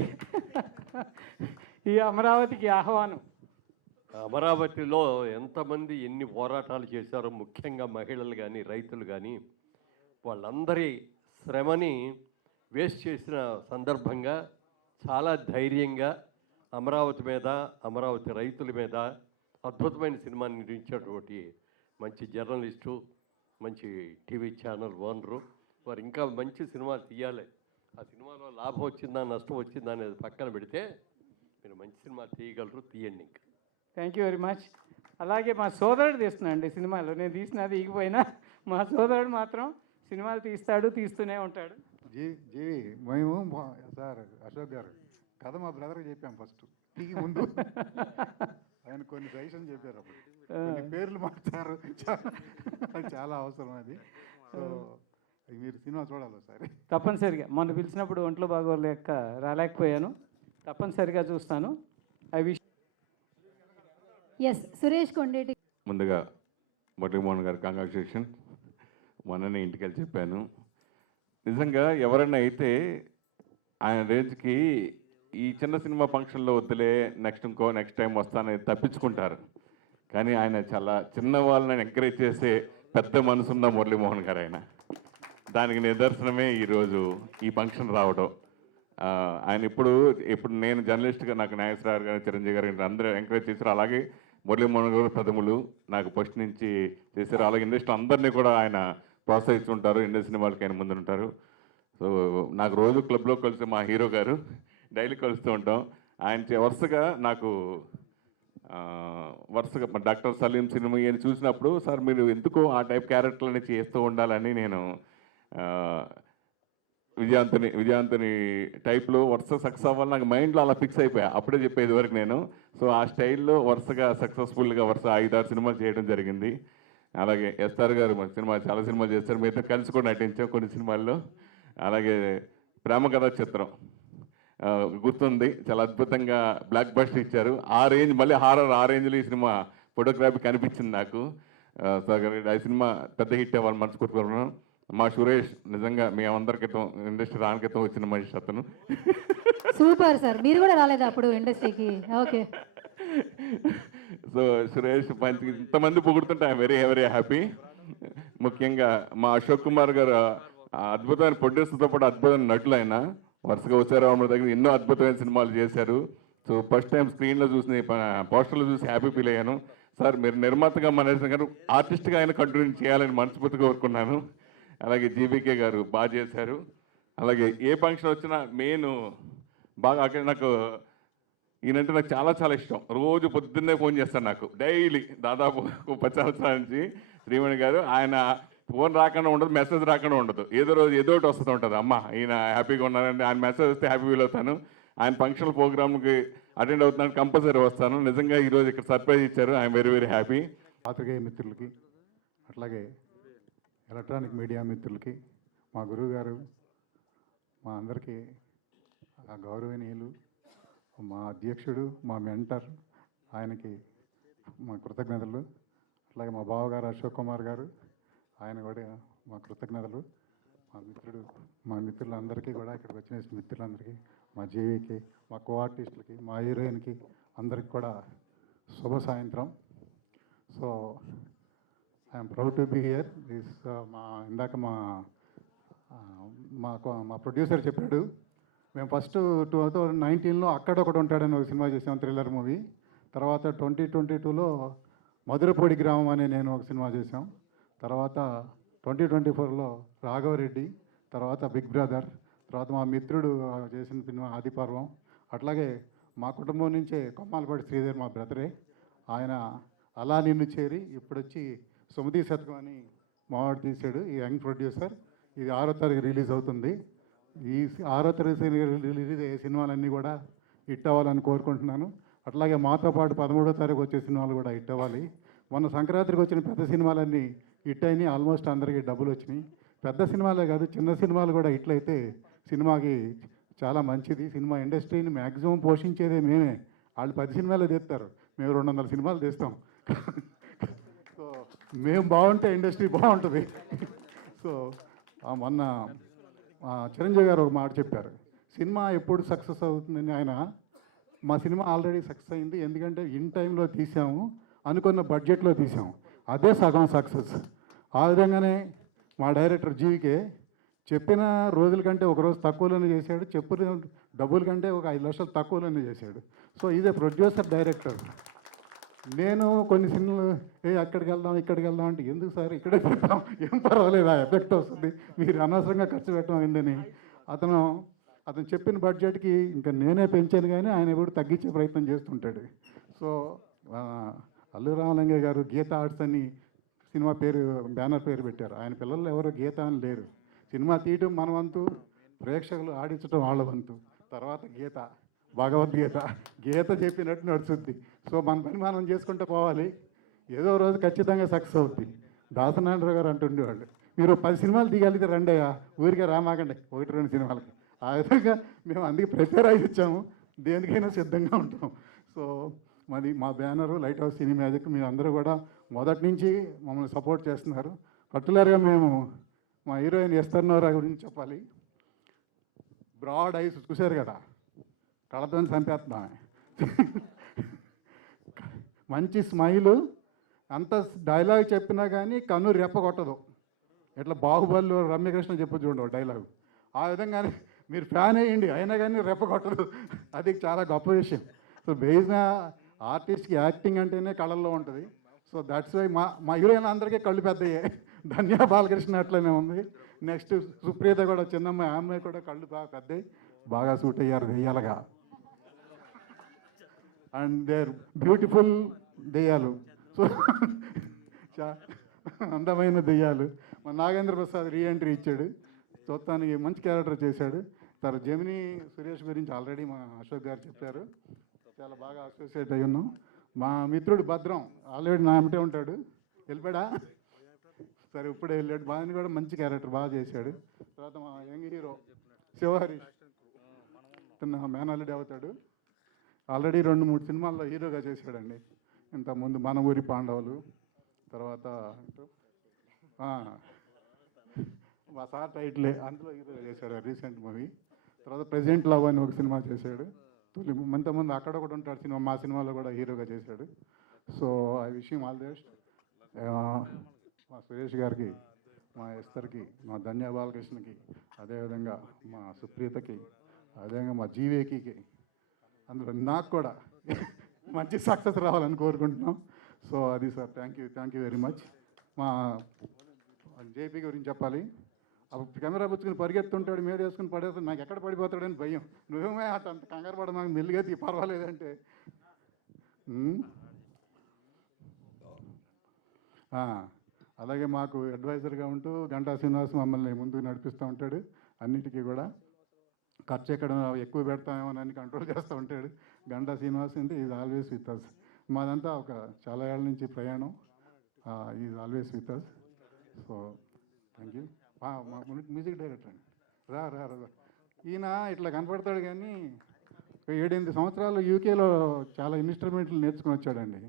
ఈ అమరావతికి ఆహ్వానం. అమరావతిలో ఎంతమంది ఎన్ని పోరాటాలు చేశారో, ముఖ్యంగా మహిళలు కానీ రైతులు కానీ, వాళ్ళందరి శ్రమని వేస్ట్ చేసిన సందర్భంగా చాలా ధైర్యంగా అమరావతి మీద, అమరావతి రైతుల మీద అద్భుతమైన సినిమాని నిర్మించినటువంటి మంచి జర్నలిస్టు, మంచి టీవీ ఛానల్ ఓనరు, వారు ఇంకా మంచి సినిమాలు తీయాలి. ఆ సినిమాలో లాభం వచ్చిందా నష్టం వచ్చిందా అనేది పక్కన పెడితే మీరు మంచి సినిమా తీయగలరు, తీయండి. ఇంకా థ్యాంక్ యూ వెరీ మచ్. అలాగే మా సోదరుడు తీస్తున్నాడు సినిమాలో, నేను తీసినది ఈగిపోయినా మా సోదరుడు మాత్రం సినిమాలు తీస్తాడు, తీస్తూనే ఉంటాడు. జీవి మేము సార్ అశోక్ గారు కథ మా బ్రదర్కి చెప్పాం ఫస్ట్ టీకి ముందు. ఆయన కొన్ని సజెషన్ చెప్పారు, అప్పుడు కొన్ని పేర్లు మార్చారు, అది చాలా అవసరం అది. సో మీరు సినిమా చూడాలి ఒకసారి తప్పనిసరిగా. మొన్న పిలిచినప్పుడు ఒంట్లో బాగోలేక రాలేకపోయాను, తప్పనిసరిగా చూస్తాను. I wish. Yes, Suresh Kondeti. ముందుగా మురళీమోహన్ గారు కంగ్రాచులేషన్. మొన్ననే ఇంటికి వెళ్ళి చెప్పాను, నిజంగా ఎవరైనా అయితే ఆయన రేంజ్కి ఈ చిన్న సినిమా ఫంక్షన్లో వద్దులే, నెక్స్ట్ టైం వస్తానని తప్పించుకుంటారు. కానీ ఆయన చాలా చిన్న వాళ్ళని ఎంకరేజ్ చేసే పెద్ద మనసున్న మురళీమోహన్ గారు ఆయన. దానికి నిదర్శనమే ఈరోజు ఈ ఫంక్షన్ రావడం. ఆయన ఇప్పుడు నేను జర్నలిస్ట్గా నాకు నాగేశ్వరరావు గారు, చిరంజీవి గారు అందరూ ఎంకరేజ్ చేశారు. అలాగే మురళీమోహన్ గారు ప్రథములు నాకు ఫస్ట్ నుంచి చేశారు. అలాగే ఇండస్ట్రీ అందరినీ కూడా ఆయన ప్రోత్సహిస్తుంటారు, ఇండస్ట్రీ సినిమాలకి ఆయన ముందుంటారు. సో నాకు రోజు క్లబ్లో కలిసి మా హీరో గారు డైలీ కలుస్తూ ఉంటాం. ఆయన వరుసగా డాక్టర్ సలీం సినిమా అని చూసినప్పుడు, సార్ మీరు ఎందుకో ఆ టైప్ క్యారెక్టర్లని చేస్తూ ఉండాలని నేను విజయాంతని టైప్లో వరుస సక్సెస్ అవ్వాలి నాకు మైండ్లో అలా ఫిక్స్ అయిపోయా. అప్పుడే చెప్పేది వరకు నేను. సో ఆ స్టైల్లో వరుసగా సక్సెస్ఫుల్గా 5-6 సినిమాలు చేయడం జరిగింది. అలాగే ఎస్ఆర్ గారు మన చాలా సినిమాలు చేస్తారు, మీతో కలిసి కూడా నటించాం కొన్ని సినిమాల్లో. అలాగే ప్రేమ కథా చిత్రం గుర్తుంది. చాలా అద్భుతంగా బ్లాక్ బస్టర్ ఇచ్చారు. ఆ రేంజ్, మళ్ళీ హారర్ ఆ రేంజ్లో ఈ సినిమా ఫోటోగ్రఫీ కనిపించింది నాకు. సో ఆ సినిమా పెద్ద హిట్ అవ్వాలని మనస్ఫూర్తిగా. మా సురేష్ నిజంగా మేమందరి క్రితం ఇండస్ట్రీ రాని క్రితం వచ్చిన మనిషి అతను. సూపర్ సార్, మీరు కూడా రాలేదా అప్పుడు ఇండస్ట్రీకి? ఓకే. సో సురేష్ పంచ్ ఇంతమంది పొగుడుతుంటే ఐఎమ్ వెరీ వెరీ హ్యాపీ. ముఖ్యంగా మా అశోక్ కుమార్ గారు అద్భుతమైన ప్రొడ్యూసర్తో పాటు అద్భుతమైన నటులు. ఆయన వరుసగా ఉత్సవరామ దగ్గర ఎన్నో అద్భుతమైన సినిమాలు చేశారు. సో ఫస్ట్ టైం స్క్రీన్లో చూసి పోస్టర్లో చూసి హ్యాపీ ఫీల్ అయ్యాను. సార్ మీరు నిర్మాతగా మన గారు ఆర్టిస్ట్గా ఆయన కంటిన్యూ చేయాలని మనస్ఫూర్తిగా కోరుకున్నాను. అలాగే జీబీకే గారు బాగా చేశారు. అలాగే ఏ ఫంక్షన్ వచ్చినా మెయిన్ బాగా అక్కడ నాకు ఈయనంటే నాకు చాలా చాలా ఇష్టం. రోజు పొద్దున్నే ఫోన్ చేస్తాను నాకు డైలీ, దాదాపు 10 సంవత్సరాల నుంచి. శ్రీమణి గారు ఆయన ఫోన్ రాకుండా ఉండదు, మెసేజ్ రాకుండా ఉండదు. ఏదో రోజు ఏదో ఒకటి వస్తూ ఉంటుంది. అమ్మ ఈయన హ్యాపీగా ఉన్నారంటే ఆయన మెసేజ్ వస్తే హ్యాపీ ఫీల్ అవుతాను. ఆయన ఫంక్షనల్ ప్రోగ్రామ్కి అటెండ్ అవుతున్నాను, కంపల్సరీ వస్తాను. నిజంగా ఈరోజు ఇక్కడ సర్ప్రైజ్ ఇచ్చారు. I'm very very happy. పాత్రికేయ మిత్రులకి, అట్లాగే ఎలక్ట్రానిక్ మీడియా మిత్రులకి, మా గురువు గారు, మా అందరికీ ఆ గౌరవనీయులు, మా అధ్యక్షుడు, మా మెంటర్, ఆయనకి మా కృతజ్ఞతలు. అట్లాగే మా బావగారు అశోక్ కుమార్ గారు, ఆయన కూడా మా కృతజ్ఞతలు. మా మిత్రులందరికీ కూడా, ఇక్కడికి వచ్చిన మిత్రులందరికీ, మా జేవీకి, మా కో ఆర్టిస్టులకి, మా హీరోయిన్కి అందరికి కూడా శుభ సాయంత్రం. So I'm proud to be here. This ఇందాక మా ప్రొడ్యూసర్ చెప్పాడు, మేము ఫస్ట్ 2019లో అక్కడొకటి ఉంటాడని ఒక సినిమా చేసాం, థ్రిల్లర్ మూవీ. తర్వాత 2022లో మధురపొడి గ్రామం అనే నేను ఒక సినిమా చేసాం. తర్వాత 2024లో రాఘవరెడ్డి, తర్వాత బిగ్ బ్రదర్, తర్వాత మా మిత్రుడు చేసిన సినిమా ఆదిపర్వం. అట్లాగే మా కుటుంబం నుంచే కొమ్మాలపాటి శ్రీధర్ మా బ్రదరే, ఆయన అలా నిన్ను చేరి ఇప్పుడు వచ్చి సుమతి శతకం అని మావాడు తీశాడు. ఈ యంగ్ ప్రొడ్యూసర్. ఇది 6వ తారీఖు రిలీజ్ అవుతుంది. ఈ 6వ తారీఖు రిలీజ్ అయ్యే సినిమాలన్నీ కూడా హిట్ అవ్వాలని కోరుకుంటున్నాను. అట్లాగే మాతో పాటు 13వ తారీఖు వచ్చే సినిమాలు కూడా హిట్ అవ్వాలి. మొన్న సంక్రాంతికి వచ్చిన పెద్ద సినిమాలన్నీ హిట్ అయినాయి. ఆల్మోస్ట్ అందరికీ డబ్బులు వచ్చినాయి. పెద్ద సినిమాలే కాదు, చిన్న సినిమాలు కూడా హిట్ అయితే సినిమాకి చాలా మంచిది. సినిమా ఇండస్ట్రీని మ్యాక్సిమం పోషించేదే మేమే. వాళ్ళు 10 సినిమాలే తీస్తారు, మేము 200 సినిమాలు తీస్తాం. సో మేము బాగుంటే ఇండస్ట్రీ బాగుంటుంది. సో మొన్న చిరంజీవి గారు ఒక మాట చెప్పారు, సినిమా ఎప్పుడు సక్సెస్ అవుతుందని. ఆయన మా సినిమా ఆల్రెడీ సక్సెస్ అయింది, ఎందుకంటే ఇన్ టైంలో తీసాము, అనుకున్న బడ్జెట్లో తీసాము, అదే సగం సక్సెస్. ఆ విధంగానే మా డైరెక్టర్ జీవికే చెప్పిన రోజుల కంటే ఒక రోజు తక్కువలోనే చేశాడు, చెప్పిన డబ్బుల కంటే ఒక 5 లక్షలు తక్కువలోనే చేశాడు. So is a producer director. నేను కొన్ని సినిమాలు అక్కడికి వెళ్దాం ఇక్కడికి వెళ్దాం అంటే, ఎందుకు సార్ ఇక్కడే పెడతాం, ఏం పర్వాలేదు, ఆ ఎఫెక్ట్ వస్తుంది, మీరు అనవసరంగా ఖర్చు పెట్టడం ఏంటని. అతను చెప్పిన బడ్జెట్కి ఇంకా నేనే పెంచాను, కానీ ఆయన ఎప్పుడు తగ్గించే ప్రయత్నం చేస్తుంటాడు. సో అల్లు రామలింగయ్య గారు గీత ఆర్ట్స్ అని సినిమా పేరు, బ్యానర్ పేరు పెట్టారు. ఆయన పిల్లలు ఎవరు గీత అని లేరు. సినిమా తీయటం మన వంతు, ప్రేక్షకులు ఆడించడం వాళ్ళ వంతు, తర్వాత గీత, భగవద్గీత, గీత చెప్పినట్టు నడుస్తుంది. సో మన పని మనం చేసుకుంటూ పోవాలి, ఏదో రోజు ఖచ్చితంగా సక్సెస్ అవుద్ది. దాసనారాయణరావు గారు అంటుండేవాళ్ళు, మీరు 10 సినిమాలు తీయగలిగితే రండయ్యా, ఊరికే రామాకండి 1-2 సినిమాలకి. ఆ విధంగా మేము అందుకే ప్రిపేర్ అయ్యి వచ్చాము, దేనికైనా సిద్ధంగా ఉంటాం. సో మా బ్యానరు లైట్ హౌస్ సినీ మ్యాజిక్. మీరు అందరూ కూడా మొదటి నుంచి మమ్మల్ని సపోర్ట్ చేస్తున్నారు. పర్టికులర్గా మేము మా హీరోయిన్ ఎస్తర్నోరా గురించి చెప్పాలి. బ్రాడ్ ఐస్ చూశారు కదా, కళతో చంపేస్తున్నామే. మంచి స్మైలు, అంత డైలాగ్ చెప్పినా కానీ కన్ను రెప్ప కొట్టదు. ఇట్లా బాహుబలిలో రమ్యకృష్ణ చెప్పు చూడండి డైలాగు, ఆ విధంగానే మీరు ఫ్యాన్ అయ్యండి, అయినా కానీ రెప్ప కొట్టదు. అది చాలా గొప్ప విషయం. సో బేస్న ఆర్టిస్ట్కి యాక్టింగ్ అంటేనే కళల్లో ఉంటుంది. సో దట్స్ వై మా హీరోయిన్ అందరికీ కళ్ళు పెద్దయ్యే. ధన్యా బాలకృష్ణ అట్లనే ఉంది. నెక్స్ట్ సుప్రీత కూడా చిన్నమ్మాయి, ఆ అమ్మాయి కూడా కళ్ళు బాగా పెద్దవి, బాగా సూట్ అయ్యారు దెయ్యాలుగా. అండ్ దేర్ బ్యూటిఫుల్ దెయ్యాలు. సో అందమైన దెయ్యాలు. మా నాగేంద్ర ప్రసాద్ రీఎంట్రీ ఇచ్చాడు, చూస్తానికి మంచి క్యారెక్టర్ చేశాడు. తర్వాత జమినీ సురేష్ గురించి ఆల్రెడీ మా అశోక్ గారు చెప్పారు, చాలా బాగా అసోసియేట్ అయ్యి ఉన్నాం. మా మిత్రుడు భద్రం ఆల్రెడీ నా అమ్మటే ఉంటాడు, వెళ్ళిపోయాడా సరే ఇప్పుడే వెళ్ళాడు. బాగా కూడా మంచి క్యారెక్టర్ బాగా చేశాడు. తర్వాత మా యంగ్ హీరో శివహరీష్, అతను మేనల్లుడే అవుతాడు. ఆల్రెడీ 2-3 సినిమాల్లో హీరోగా చేశాడండి. ఇంతకుముందు మన ఊరి పాండవులు, తర్వాత మా సార్ టైటిలే, అందులో హీరోగా చేశాడు రీసెంట్ మూవీ. తర్వాత ప్రెజెంట్ లవ్ అని ఒక సినిమా చేశాడు. ఇంతకుముందు అక్కడ కూడా ఉంటాడు సినిమా, మా సినిమాలో కూడా హీరోగా చేశాడు. So I wish him all the best. మా సురేష్ గారికి, మా ఎస్తర్కి, మా ధన్య బాలకృష్ణకి, అదేవిధంగా మా సుప్రీతకి, అదేవిధంగా మా జీవేకి, అందులో నాకు కూడా మంచి సక్సెస్ రావాలని కోరుకుంటున్నాం. సో అది sir, thank you very much. మా జేపీ గురించి చెప్పాలి. అప్పుడు కెమెరా పుచ్చుకుని పరిగెత్తుంటాడు, మీద వేసుకుని పడేస్తాడు, నాకు ఎక్కడ పడిపోతాడని భయం. నువ్వేమే అంత కంగారు పడ, నాకు మెల్లిగా పర్వాలేదంటే. అలాగే మాకు అడ్వైజర్గా ఉంటూ గంటా శ్రీనివాస్ మమ్మల్ని ముందుకు నడిపిస్తూ ఉంటాడు. అన్నిటికీ కూడా ఖర్చు ఎక్కడ ఎక్కువ పెడతామేమో అని కంట్రోల్ చేస్తూ ఉంటాడు. గంటా శ్రీనివాస్ అంటే ఈజ్ ఆల్వేస్ విత్ అస్. మాదంతా ఒక చాలా ఏళ్ళ నుంచి ప్రయాణం. Is always with us. So thank you. మా మ్యూజిక్ డైరెక్టర్ అండి, రా రా రా ఈయన ఇట్లా కనపడతాడు కానీ 7-8 సంవత్సరాలు యూకేలో చాలా ఇన్స్ట్రుమెంట్లు నేర్చుకుని వచ్చాడండి.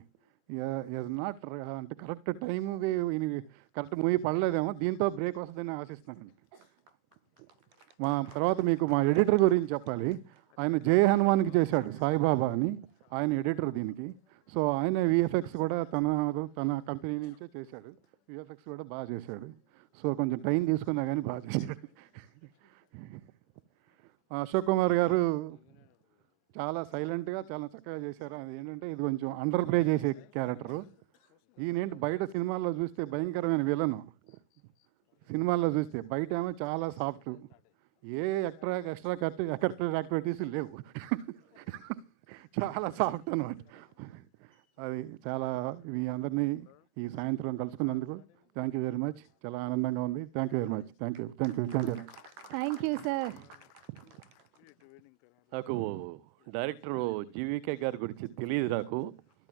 ఈజ్ నాట్ అంటే కరెక్ట్ టైంకి కరెక్ట్ మూవీ పడలేదేమో, దీంతో బ్రేక్ వస్తుందని ఆశిస్తానండి. మా తర్వాత మీకు మా ఎడిటర్ గురించి చెప్పాలి. ఆయన జయ హనుమాన్కి చేశాడు, సాయిబాబా అని, ఆయన ఎడిటర్ దీనికి. సో ఆయన విఎఫ్ఎక్స్ కూడా తన కంపెనీ నుంచే చేశాడు. విఎఫ్ఎక్స్ కూడా బాగా చేశాడు. సో కొంచెం టైం తీసుకున్నా కానీ బాగా చేశాడు. అశోక్ కుమార్ గారు చాలా సైలెంట్గా చాలా చక్కగా చేశారు. అది ఏంటంటే ఇది కొంచెం అండర్ ప్లే చేసే క్యారెక్టరు. ఈయనేంటి బయట సినిమాల్లో చూస్తే భయంకరమైన విలను, సినిమాల్లో చూస్తే బయట ఏమో చాలా సాఫ్ట్, ఏ ఎక్స్ట్రా యాక్టివిటీస్ లేవు, చాలా సాఫ్ట్ అనమాట. అది చాలా మీ అందరినీ ఈ సాయంత్రం కలుసుకున్నందుకు థ్యాంక్ యూ వెరీ మచ్. చాలా ఆనందంగా ఉంది. Thank you very much. Thank you sir. నాకు డైరెక్టర్ జీవీకే గారి గురించి తెలియదు నాకు,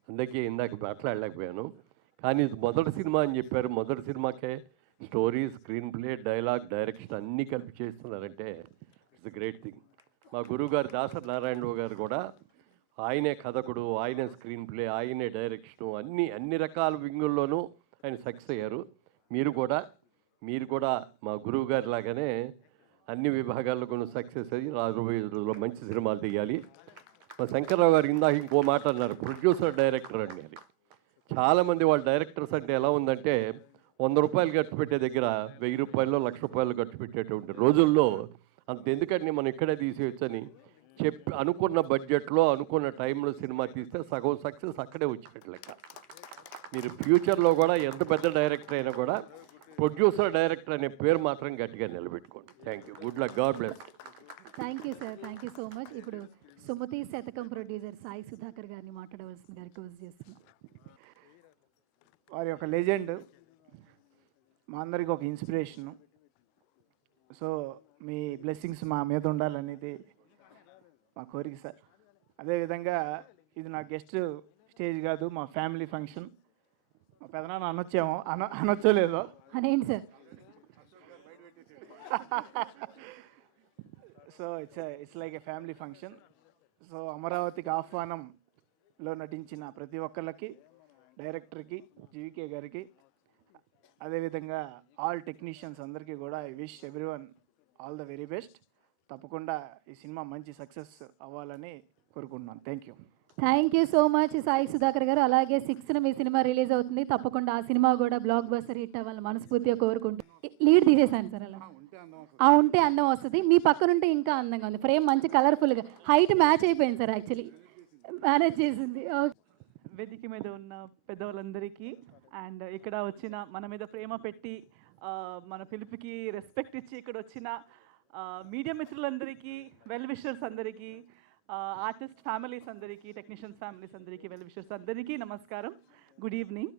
అందుకే ఇందాక మాట్లాడలేకపోయాను. కానీ ఇది మొదటి సినిమా అని చెప్పారు. మొదటి సినిమాకే story, screenplay, dialogue, direction అన్నీ కలిపి చేస్తున్నారంటే ఇట్స్ గ్రేట్ థింగ్. మా గురువు గారు దాసరి నారాయణరావు గారు కూడా ఆయనే కథకుడు, ఆయనే స్క్రీన్ ప్లే, ఆయనే డైరెక్షను, అన్ని రకాల వింగుల్లోనూ ఆయన సక్సెస్ అయ్యారు. మీరు కూడా మా గురువు గారి లాగానే అన్ని విభాగాల్లో కూడా సక్సెస్ అయ్యి రాబోయే రోజుల్లో మంచి సినిమాలు తీయాలి. మా శంకర్రావు గారు ఇందాక ఇంకో మాట అన్నారు, ప్రొడ్యూసర్ డైరెక్టర్ అని. అది చాలామంది వాళ్ళ డైరెక్టర్స్ అంటే ఎలా ఉందంటే 100 రూపాయలు ఖర్చు పెట్టే దగ్గర 1000 రూపాయలు, 1,00,000 రూపాయలు ఖర్చు పెట్టేటువంటి రోజుల్లో అంత ఎందుకంటే మనం ఇక్కడే తీసేయచ్చని చెప్పి అనుకున్న బడ్జెట్లో అనుకున్న టైంలో సినిమా తీస్తే సగం సక్సెస్ అక్కడే వచ్చినట్టు లెక్క. మీరు ఫ్యూచర్లో కూడా ఎంత పెద్ద డైరెక్టర్ అయినా కూడా ప్రొడ్యూసర్ డైరెక్టర్ అనే పేరు మాత్రం గట్టిగా నిలబెట్టుకోండి. Thank you. Good luck. God bless. Thank you sir. Thank you so much. ఇప్పుడు సుమతి శతకం ప్రొడ్యూసర్ సాయి సుధాకర్ గారిని మాట్లాడవలసిందిగా రిక్వెస్ట్ చేస్తున్నాం. వారి ఒక లెజెండ్, మా అందరికి ఒక ఇన్స్పిరేషను. సో మీ బ్లెస్సింగ్స్ మా మీద ఉండాలనేది మా కోరిక సార్. అదేవిధంగా ఇది నా గెస్ట్ స్టేజ్ కాదు, మా ఫ్యామిలీ ఫంక్షన్. మా పెదనాన్న అనొచ్చేమో, అనొచ్చో లేదో అనేంటి sir. So it's like a family function. So అమరావతికి ఆహ్వానంలో నటించిన ప్రతి ఒక్కళ్ళకి, డైరెక్టర్కి, జీవికే గారికి, అదేవిధంగా ఆల్ టెక్నీషియన్స్ అందరికీ కూడా I wish everyone all the very best. తప్పకుండా ఈ సినిమా మంచి సక్సెస్ అవ్వాలని కోరుకుంటున్నాను. Thank you so much Sai Sudhakar గారు. అలాగే 6న మీ సినిమా రిలీజ్ అవుతుంది. తప్పకుండా ఆ సినిమా కూడా బ్లాక్ బస్టర్ హిట్ అవ్వాలని మనస్ఫూర్తిగా కోరుకుంటూ లీడ్ తీసేసాను సార్. అలా ఉంటే అందం వస్తుంది. మీ పక్కనుంటే ఇంకా అందంగా ఉంది. ఫ్రేమ్ మంచి కలర్ఫుల్గా, హైట్ మ్యాచ్ అయిపోయింది సార్. యాక్చువల్లీ మేనేజ్ చేసింది. వేదిక మీద ఉన్న పెద్దవాళ్ళందరికీ అండ్ ఇక్కడ వచ్చిన మన మీద ప్రేమ పెట్టి మన పిలుపుకి రెస్పెక్ట్ ఇచ్చి ఇక్కడ వచ్చిన మీడియా మిత్రులందరికీ, వెల్ విషర్స్ అందరికీ, ఆర్టిస్ట్ ఫ్యామిలీస్ అందరికీ, టెక్నీషియన్స్ ఫ్యామిలీస్ అందరికీ, వెల్ విషర్స్ అందరికీ నమస్కారం. Good evening.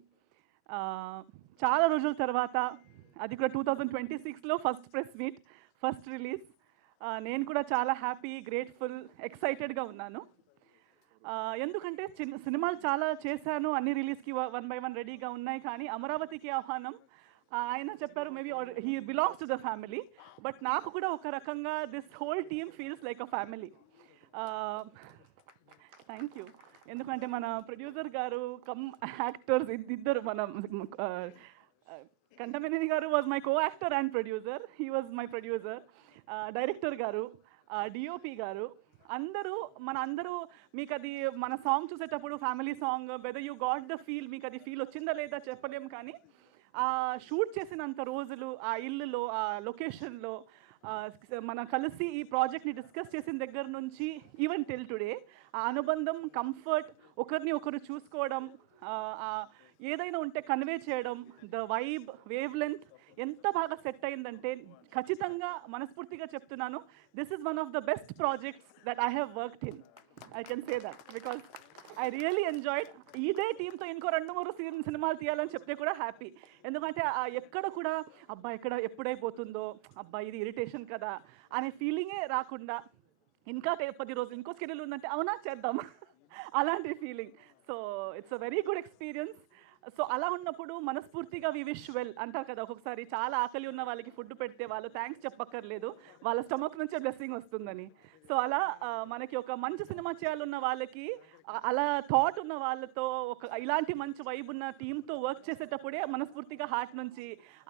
చాలా రోజుల తర్వాత, అది కూడా 2026లో first press meet, first release. నేను కూడా చాలా హ్యాపీ, గ్రేట్ఫుల్, ఎక్సైటెడ్గా ఉన్నాను. ఎందుకంటే సినిమాలు చాలా చేశాను, అన్ని రిలీజ్కి 1 by 1 రెడీగా ఉన్నాయి. కానీ అమరావతికి ఆహ్వానం ఆయన చెప్పారు, maybe he belongs to the family, but నాకు కూడా ఒక రకంగా this whole team feels like a family. Thank you. ఎందుకంటే మన ప్రొడ్యూసర్ గారు కమ్ యాక్టర్స్ ఇద్దరు, మన కంఠమనేని గారు was my co actor and producer, he was my producer. Director గారు, డిఓపి గారు, అందరూ మీకు అది మన సాంగ్ చూసేటప్పుడు family song, whether you got the feel, మీకు అది ఫీల్ వచ్చిందా లేదా చెప్పలేము, కానీ ఆ షూట్ చేసినంత రోజులు ఆ ఇల్లులో, ఆ లొకేషన్లో మనం కలిసి ఈ ప్రాజెక్ట్ని డిస్కస్ చేసిన దగ్గర నుంచి ఈవెన్ టిల్ టుడే ఆ అనుబంధం, కంఫర్ట్, ఒకరిని ఒకరు చూసుకోవడం, ఏదైనా ఉంటే కన్వే చేయడం, ద వైబ్, వేవ్ లెంత్ ఎంత బాగా సెట్ అయిందంటే ఖచ్చితంగా మనస్ఫూర్తిగా చెప్తున్నాను, this is one of the best projects that I have worked in. I can say that because I really enjoyed. ఇదే టీంతో ఇంకో 2-3 సినిమాలు తీయాలని చెప్తే కూడా హ్యాపీ. ఎందుకంటే ఎక్కడ కూడా అబ్బా ఎప్పుడైపోతుందో, అబ్బా ఇది ఇరిటేషన్ కదా అనే ఫీలింగే రాకుండా, ఇంకా 10 రోజులు ఇంకో స్కెడ్యూల్ ఉందంటే అవునా చేద్దాం అలాంటి feeling. So it's a very good experience. So అలా ఉన్నప్పుడు మనస్ఫూర్తిగా వి విష్ వెల్ అంటారు కదా, ఒక్కొక్కసారి చాలా ఆకలి ఉన్న వాళ్ళకి ఫుడ్ పెడితే వాళ్ళు థ్యాంక్స్ చెప్పక్కర్లేదు, వాళ్ళ స్టమక్ నుంచే బ్లెస్సింగ్ వస్తుందని. సో అలా మనకి ఒక మంచి సినిమా చేయాలన్న వాళ్ళకి, అలా థాట్ ఉన్న వాళ్ళతో, ఇలాంటి మంచి వైబ్ ఉన్న టీంతో వర్క్ చేసేటప్పుడే మనస్ఫూర్తిగా హార్ట్ నుంచి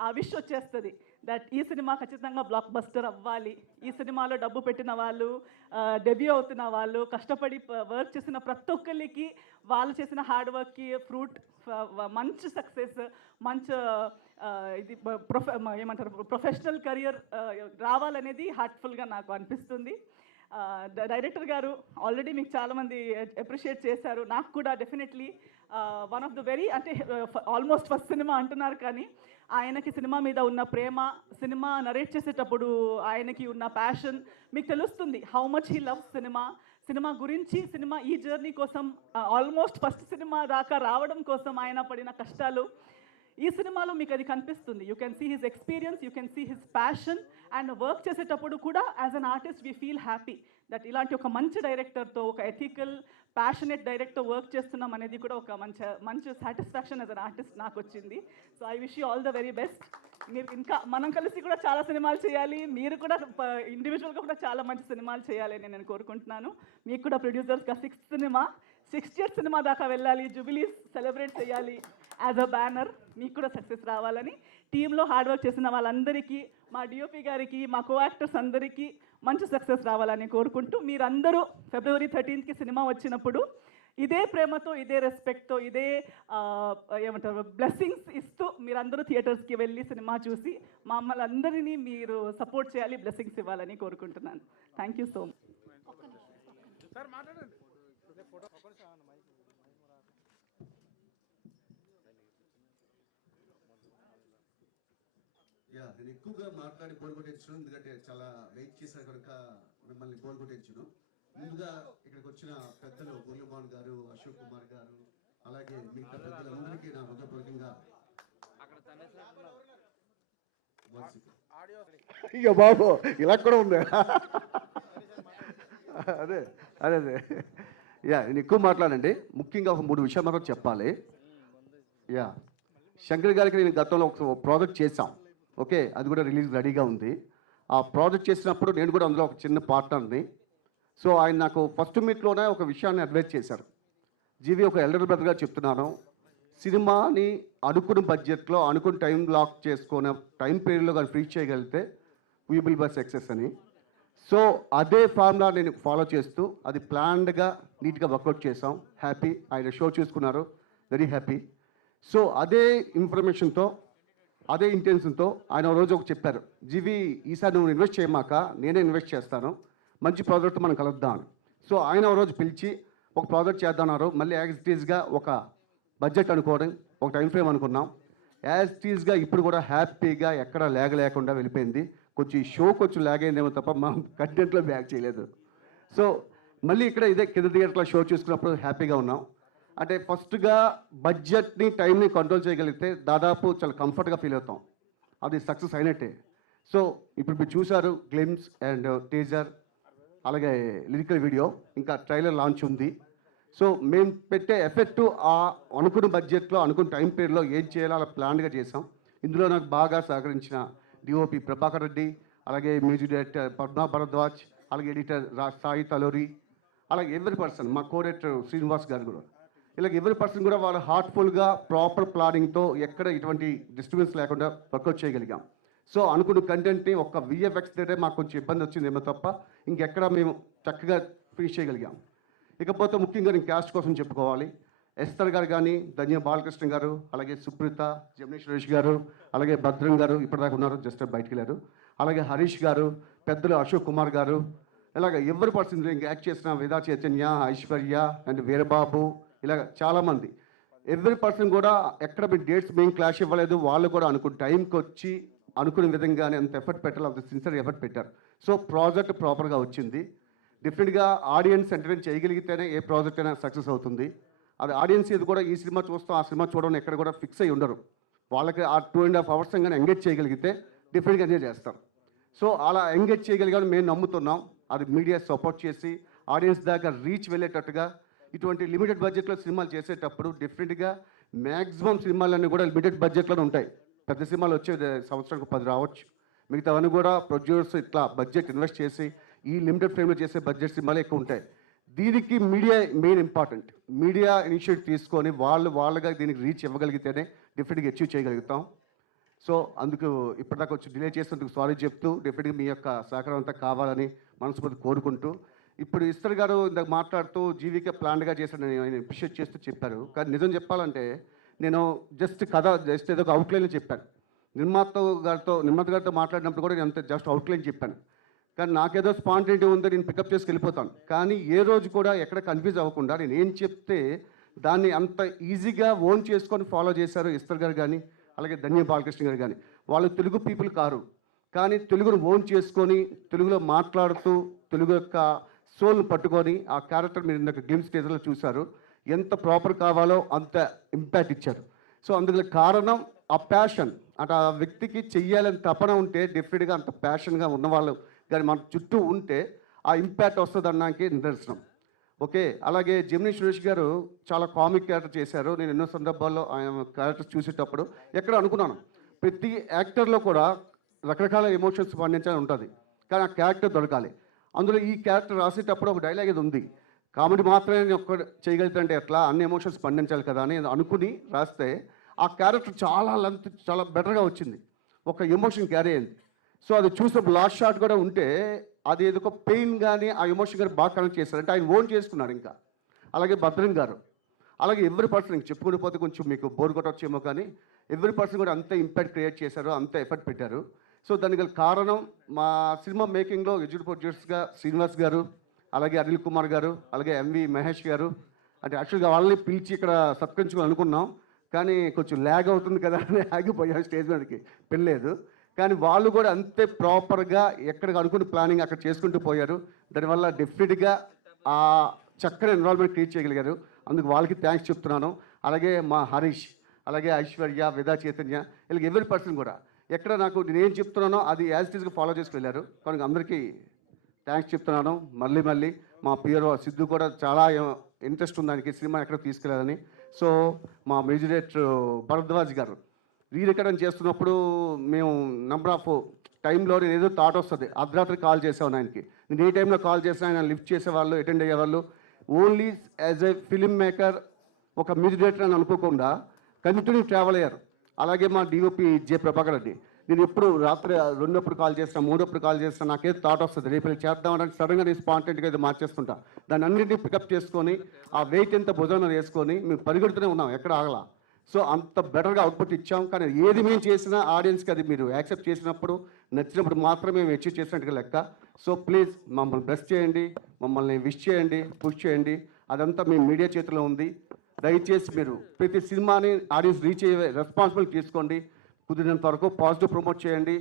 ఆ విష్ వచ్చేస్తుంది దట్ ఈ సినిమా ఖచ్చితంగా బ్లాక్ బస్టర్ అవ్వాలి. ఈ సినిమాలో డబ్బు పెట్టిన వాళ్ళు, డెబ్యూ అవుతున్న వాళ్ళు, కష్టపడి వర్క్ చేసిన ప్రతి ఒక్కరికి వాళ్ళు చేసిన హార్డ్ వర్క్కి ఫ్రూట్, మంచి సక్సెస్, మంచి ఇది ఏమంటారు ప్రొఫెషనల్ కెరియర్ రావాలనేది హార్ట్ఫుల్గా నాకు అనిపిస్తుంది. డైరెక్టర్ గారు ఆల్రెడీ మీకు చాలామంది అప్రిషియేట్ చేశారు, నాకు కూడా definitely one of the very, అంటే ఆల్మోస్ట్ ఫస్ట్ సినిమా అంటున్నారు కానీ ఆయనకి సినిమా మీద ఉన్న ప్రేమ, సినిమా నరేట్ చేసేటప్పుడు ఆయనకి ఉన్న ప్యాషన్ మీకు తెలుస్తుంది. How much he loves cinema గురించి, సినిమా ఈ జర్నీ కోసం, ఆల్మోస్ట్ ఫస్ట్ సినిమా దాకా రావడం కోసం ఆయన పడిన కష్టాలు ఈ సినిమాలో మీకు అది కనిపిస్తుంది. You can see his experience, you can see his passion. And work చేసేటప్పుడు కూడా as an artist we feel happy that ఇలాంటి ఒక మంచి డైరెక్టర్తో, ఒక ఎథికల్, ప్యాషనెట్ డైరెక్టర్ వర్క్ చేస్తున్నాం అనేది కూడా ఒక మంచి సాటిస్ఫాక్షన్ యాజ్ అన్ ఆర్టిస్ట్ నాకు వచ్చింది. So I wish you all the very best. మీరు ఇంకా మనం కలిసి కూడా చాలా సినిమాలు చేయాలి, మీరు కూడా ఇండివిజువల్గా కూడా చాలా మంచి సినిమాలు చేయాలని నేను కోరుకుంటున్నాను. మీకు కూడా ప్రొడ్యూసర్స్గా 60th సినిమా దాకా వెళ్ళాలి, జూబిలీస్ సెలబ్రేట్ చేయాలి యాజ్ అ బ్యానర్, మీకు కూడా సక్సెస్ రావాలని, టీంలో హార్డ్ వర్క్ చేసిన వాళ్ళందరికీ, మా డిఓపి గారికి, మా కో యాక్టర్స్ అందరికీ మంచి సక్సెస్ రావాలని కోరుకుంటూ, మీరందరూ February 13th సినిమా వచ్చినప్పుడు ఇదే ప్రేమతో, ఇదే రెస్పెక్ట్తో, ఇదే ఏమంటారు బ్లెస్సింగ్స్ ఇస్తూ మీరందరూ థియేటర్స్కి వెళ్ళి సినిమా చూసి మమ్మల్ని అందరినీ మీరు సపోర్ట్ చేయాలి, బ్లెస్సింగ్స్ ఇవ్వాలని కోరుకుంటున్నాను. Thank you so much. నేను ఎక్కువగా మాట్లాడి కోలుకొట్టించను, ఎందుకంటే చాలా వెయిట్ చేశాను కనుక మిమ్మల్ని కోలుకొట్టించను. ముందుగా ఇక్కడికి వచ్చిన పెద్దలు మురళీమోహన్ గారు, అశోక్ కుమార్ గారు, అలాగే మిగతా పెద్దలందరికీ నా హృదయపూర్వకంగా అయ్యో బాబు ఇలా కూడా ఉంది. అదే అదే అదే నేను ఎక్కువ మాట్లాడండి. ముఖ్యంగా ఒక 3 విషయాలు మాత్రం చెప్పాలి. శంకర్ గారికి నేను గతంలో ఒక ప్రాజెక్ట్ చేశాం, ఓకే, అది కూడా రిలీజ్ రెడీగా ఉంది. ఆ ప్రాజెక్ట్ చేసినప్పుడు నేను కూడా అందులో ఒక చిన్న పార్ట్నర్ని. సో ఆయన నాకు ఫస్ట్ మీట్లోనే ఒక విషయాన్ని అడ్వైజ్ చేశారు. జీవి, ఒక ఎల్డర్ బ్రదర్గా చెప్తున్నాను, సినిమాని అనుకున్న బడ్జెట్లో, అనుకున్న టైం లాక్ చేసుకున్న టైం పీరియడ్లో కానీ రీచ్ చేయగలిగితే వీ విల్ బై సక్సెస్ అని. సో అదే ఫార్ములా నేను ఫాలో చేస్తూ అది ప్లాన్డ్గా నీట్గా వర్కౌట్ చేసాం. హ్యాపీ, ఆయన షో చూసుకున్నారు, వెరీ హ్యాపీ. సో అదే ఇన్ఫర్మేషన్తో, అదే ఇంటెన్షన్తో ఆయన రోజు ఒక చెప్పారు, జీవి ఈసారి నువ్వు ఇన్వెస్ట్ చేయమాక, నేనే ఇన్వెస్ట్ చేస్తాను, మంచి ప్రాజెక్ట్ మనం కలుద్దాం. సో ఆయన రోజు పిలిచి ఒక ప్రాజెక్ట్ చేద్దామన్నారు. మళ్ళీ యాజ్ ఇట్ ఈజ్గా ఒక బడ్జెట్ అనుకోవడం, ఒక టైం ఫ్రేమ్ అనుకున్నాం. యాజ్ ఇట్ ఈజ్గా ఇప్పుడు కూడా హ్యాపీగా ఎక్కడ ల్యాగ్ లేకుండా వెళ్ళిపోయింది. కొంచెం ఈ షో కొంచెం ల్యాగ్ అయిందేమో తప్ప మనం కంటెంట్లో బ్యాక్ చేయలేదు. సో మళ్ళీ ఇక్కడ ఇదే కింద థియేటర్లో షో చూసుకున్నప్పుడు హ్యాపీగా ఉన్నాం. అంటే ఫస్ట్గా బడ్జెట్ని, టైంని కంట్రోల్ చేయగలిగితే దాదాపు చాలా కంఫర్ట్గా ఫీల్ అవుతాం, అది సక్సెస్ అయినట్టే. సో ఇప్పుడు మీరు చూశారు గ్లిమ్స్ అండ్ టీజర్, అలాగే లిరికల్ వీడియో, ఇంకా ట్రైలర్ లాంచ్ ఉంది. సో మేము పెట్టే ఎఫెక్టు ఆ అనుకున్న బడ్జెట్లో, అనుకున్న టైం పీరియడ్లో ఏం చేయాలో అలా ప్లాన్గా చేసాం. ఇందులో నాకు బాగా సహకరించిన డిఓపి ప్రభాకర్ రెడ్డి, అలాగే మ్యూజిక్ డైరెక్టర్ పద్మా భరద్వాజ్, అలాగే ఎడిటర్ సాయి తలూరి, అలాగే ఎవ్రీ పర్సన్ మా కోడేటర్ శ్రీనివాస్ గారు కూడా ఇలాగ ఎవ్రీ పర్సన్ కూడా వాళ్ళ హార్ట్ఫుల్గా ప్రాపర్ ప్లానింగ్తో ఎక్కడ ఇటువంటి డిస్టర్బెన్స్ లేకుండా వర్కౌట్ చేయగలిగాం. సో అనుకున్న కంటెంట్ని ఒక్క విఎఫ్ఎక్స్ దగ్గరే మాకు కొంచెం ఇబ్బంది వచ్చిందేమో తప్ప ఇంకెక్కడ మేము చక్కగా ఫినిష్ చేయగలిగాం. ఇకపోతే ముఖ్యంగా నేను క్యాస్ట్ కోసం చెప్పుకోవాలి. ఎస్తర్ గారు కానీ, ధన్య బాలకృష్ణ గారు, అలాగే సుప్రీత, జమినీ సురేష్ గారు, అలాగే భద్రం గారు ఇప్పటిదాకా ఉన్నారు, జస్ట్ బయటికి వెళ్ళారు, అలాగే హరీష్ గారు, పెద్దలు అశోక్ కుమార్ గారు, ఇలాగ ఎవరి పర్సన్ ఇంకా యాక్ట్ చేసిన వేదా చైతన్య, ఐశ్వర్య అండ్ వీరబాబు, ఇలాగ చాలామంది ఎవ్రీ పర్సన్ కూడా ఎక్కడ మీ డేట్స్ మేము క్లాష్ ఇవ్వలేదు. వాళ్ళు కూడా అనుకున్న టైంకి వచ్చి అనుకునే విధంగానే అంత ఎఫర్ట్ పెట్టాలి, అంత సిన్సియర్ ఎఫర్ట్ పెట్టారు. సో ప్రాజెక్ట్ ప్రాపర్గా వచ్చింది. డిఫరెంట్గా ఆడియన్స్ ఎంటర్టైన్ చేయగలిగితేనే ఏ ప్రాజెక్ట్ అయినా సక్సెస్ అవుతుంది. అది ఆడియన్స్ ఇది కూడా ఈ సినిమా చూస్తాం ఆ సినిమా చూడడం ఎక్కడ కూడా ఫిక్స్ అయ్యి ఉండరు. వాళ్ళకి ఆ 2.5 hours కానీ ఎంగేజ్ చేయగలిగితే డిఫరెంట్గా ఎంజాయ్ చేస్తాం. సో అలా ఎంగేజ్ చేయగలిగామని మేము నమ్ముతున్నాం. అది మీడియా సపోర్ట్ చేసి ఆడియన్స్ దాకా రీచ్ వెళ్ళేటట్టుగా ఇటువంటి లిమిటెడ్ బడ్జెట్లో సినిమాలు చేసేటప్పుడు డిఫరెంట్గా మ్యాక్సిమం సినిమాలన్నీ కూడా లిమిటెడ్ బడ్జెట్లోనే ఉంటాయి. పెద్ద సినిమాలు వచ్చే సంవత్సరానికి 10 రావచ్చు. మిగతావన్నీ కూడా ప్రొడ్యూసర్స్ ఇట్లా బడ్జెట్ ఇన్వెస్ట్ చేసి ఈ లిమిటెడ్ ఫ్రేమ్లో చేసే బడ్జెట్ సినిమాలు ఎక్కువ ఉంటాయి. దీనికి media main important. Media initiative తీసుకొని వాళ్ళుగా దీనికి రీచ్ ఇవ్వగలిగితేనే డిఫరెంట్గా అచీవ్ చేయగలుగుతాం. సో అందుకు ఇప్పటిదాకా వచ్చి డిలే చేసినందుకు సారీ చెప్తూ డెఫినెట్గా మీ యొక్క సహకారం అంతా కావాలని మనస్ఫూర్తి కోరుకుంటూ, ఇప్పుడు ఇస్తర్ గారు ఇందాక మాట్లాడుతూ జీవికే ప్లాన్గా చేశాను ఆయన అప్రిషియేట్ చేస్తూ చెప్పారు. కానీ నిజం చెప్పాలంటే నేను జస్ట్ ఏదో ఒక అవుట్లైన్ చెప్పాను. నిర్మాత గారితో మాట్లాడినప్పుడు కూడా నేను అంత జస్ట్ అవుట్లైన్ చెప్పాను. కానీ నాకేదో స్పాంటేనిటీ ఉందో నేను పికప్ చేసి వెళ్ళిపోతాను. కానీ ఏ రోజు కూడా ఎక్కడ కన్ఫ్యూజ్ అవ్వకుండా నేను ఏం చెప్తే దాన్ని అంత ఈజీగా ఓన్ చేసుకొని ఫాలో చేశారు ఇస్తర్ గారు కానీ, అలాగే ధన్య బాలకృష్ణ గారు కానీ. వాళ్ళు తెలుగు పీపుల్ కారు, కానీ తెలుగును ఓన్ చేసుకొని తెలుగులో మాట్లాడుతూ తెలుగు యొక్క సోల్ని పట్టుకొని ఆ క్యారెక్టర్ మీరు ఇందాక గేమ్ స్టేజ్లో చూశారు. ఎంత ప్రాపర్ కావాలో అంత ఇంపాక్ట్ ఇచ్చారు. సో అందుకు కారణం ఆ ప్యాషన్. అంటే ఆ వ్యక్తికి చెయ్యాలని తపన ఉంటే డెఫినెట్గా అంత ప్యాషన్గా ఉన్నవాళ్ళు కానీ మన చుట్టూ ఉంటే ఆ ఇంపాక్ట్ వస్తుంది అన్నానికి నిదర్శనం. ఓకే, అలాగే జమినీ సురేష్ గారు చాలా కామిక్ క్యారెక్టర్ చేశారు. నేను ఎన్నో సందర్భాల్లో ఆయన క్యారెక్టర్స్ చూసేటప్పుడు ఎక్కడ అనుకున్నాను ప్రతి యాక్టర్లో కూడా రకరకాల ఎమోషన్స్ పండించాలని ఉంటుంది, కానీ ఆ క్యారెక్టర్ దొరకాలి. అందులో ఈ క్యారెక్టర్ రాసేటప్పుడు ఒక డైలాగ్ ఇది ఉంది, కామెడీ మాత్రమే నేను ఒక్క చేయగలుగుతుంటే ఎట్లా, అన్ని ఎమోషన్స్ పండించాలి కదా అని అనుకుని రాస్తే ఆ క్యారెక్టర్ చాలా లెంత్ చాలా బెటర్గా వచ్చింది, ఒక ఎమోషన్ క్యారీ అయింది. సో అది చూసినప్పుడు లాస్ట్ షాట్ కూడా ఉంటే అది ఏదో ఒక పెయిన్ కానీ ఆ ఎమోషన్ కానీ బాగా కనెక్ట్ చేశారు. అంటే ఆయన ఓన్ చేసుకున్నారు. ఇంకా అలాగే భద్రం గారు, అలాగే ఎవ్రీ పర్సన్ ఇంక చెప్పుకుని పోతే కొంచెం మీకు బోర్ కొట్టొచ్చేమో, కానీ ఎవ్రీ పర్సన్ కూడా అంత ఇంపాక్ట్ క్రియేట్ చేశారు, అంత ఎఫర్ట్ పెట్టారు. సో దానికి గల కారణం మా సినిమా మేకింగ్లో ఎగ్జిక్యూటివ్ ప్రొడ్యూసర్స్గా శ్రీనివాస్ గారు, అలాగే అనిల్ కుమార్ గారు, అలాగే ఎంవి మహేష్ గారు. అంటే యాక్చువల్గా వాళ్ళని పిలిచి ఇక్కడ సత్కరించుకొని అనుకున్నాం, కానీ కొంచెం ల్యాగ్ అవుతుంది కదా అని ఆగిపోయాం, స్టేజ్ మీదకి పెళ్ళలేదు. కానీ వాళ్ళు కూడా అంతే ప్రాపర్గా ఎక్కడికి అనుకుని ప్లానింగ్ అక్కడ చేసుకుంటూ పోయారు. దానివల్ల డెఫినెట్గా ఆ చక్కని ఎన్విరాన్మెంట్ క్రియేట్ చేయగలిగారు. అందుకు వాళ్ళకి థ్యాంక్స్ చెప్తున్నాను. అలాగే మా హరీష్, అలాగే ఐశ్వర్య, వేదా చైతన్య, ఇలా ఎవరి పర్సన్ కూడా ఎక్కడ నాకు నేనేం చెప్తున్నానో అది యాజ్ ఇట్ ఈస్గా ఫాలో చేసుకు వెళ్ళారు. కనుక అందరికీ థ్యాంక్స్ చెప్తున్నాను. మళ్ళీ మా పిఆర్ఓ సిద్ధు కూడా చాలా ఇంట్రెస్ట్ ఉంది దానికి సినిమా ఎక్కడ తీసుకెళ్ళాలని. సో మా మ్యూజిక్ డైరెక్టర్ భరద్వాజ్ గారు రీరికార్డింగ్ చేస్తున్నప్పుడు మేము నెంబర్ ఆఫ్ టైంలో నేను ఏదో థాట్ వస్తుంది, అర్ధరాత్రి కాల్ చేసాను ఆయనకి. నేను ఏ టైంలో కాల్ చేసినా ఆయన లిఫ్ట్ చేసేవాళ్ళు, అటెండ్ అయ్యేవాళ్ళు. Only as a film maker, ఒక మ్యూజిక్ డైరెక్టర్ అని అనుకోకుండా కంటిన్యూ ట్రావెల్ అయ్యారు. అలాగే మా డిఓపి జె ప్రభాకర్ రెడ్డి, నేను ఎప్పుడు రాత్రి 2 కాల్ చేస్తాను, 3 కాల్ చేస్తాను, నాకేదో థాట్ వస్తుంది రేపు చేద్దామని సడన్గా నేను స్పాంటేనియస్గా ఏదో మార్చేస్తుంటా. దాన్ని అన్నింటినీ పికప్ చేసుకొని ఆ వెయిట్ ఎంత భుజాన వేసుకొని మేము పరిగెడుతూనే ఉన్నాం, ఎక్కడ ఆగలా. సో అంత బెటర్గా అవుట్పుట్ ఇచ్చాం. కానీ ఏది మేము చేసినా ఆడియన్స్కి అది మీరు యాక్సెప్ట్ చేసినప్పుడు, నచ్చినప్పుడు మాత్రమే మేము అచీవ్ చేసినట్టుగా లెక్క. సో ప్లీజ్ మమ్మల్ని బ్లెస్ చేయండి, మమ్మల్ని విష్ చేయండి, పుష్ చేయండి. అదంతా మీ మీడియా చేతిలో ఉంది. దయచేసి మీరు ప్రతి సినిమాని ఆడియన్స్ రీచ్ అయ్యే రెస్పాన్సిబిలిటీ తీసుకోండి. కుదిరినంత వరకు పాజిటివ్ ప్రమోట్ చేయండి.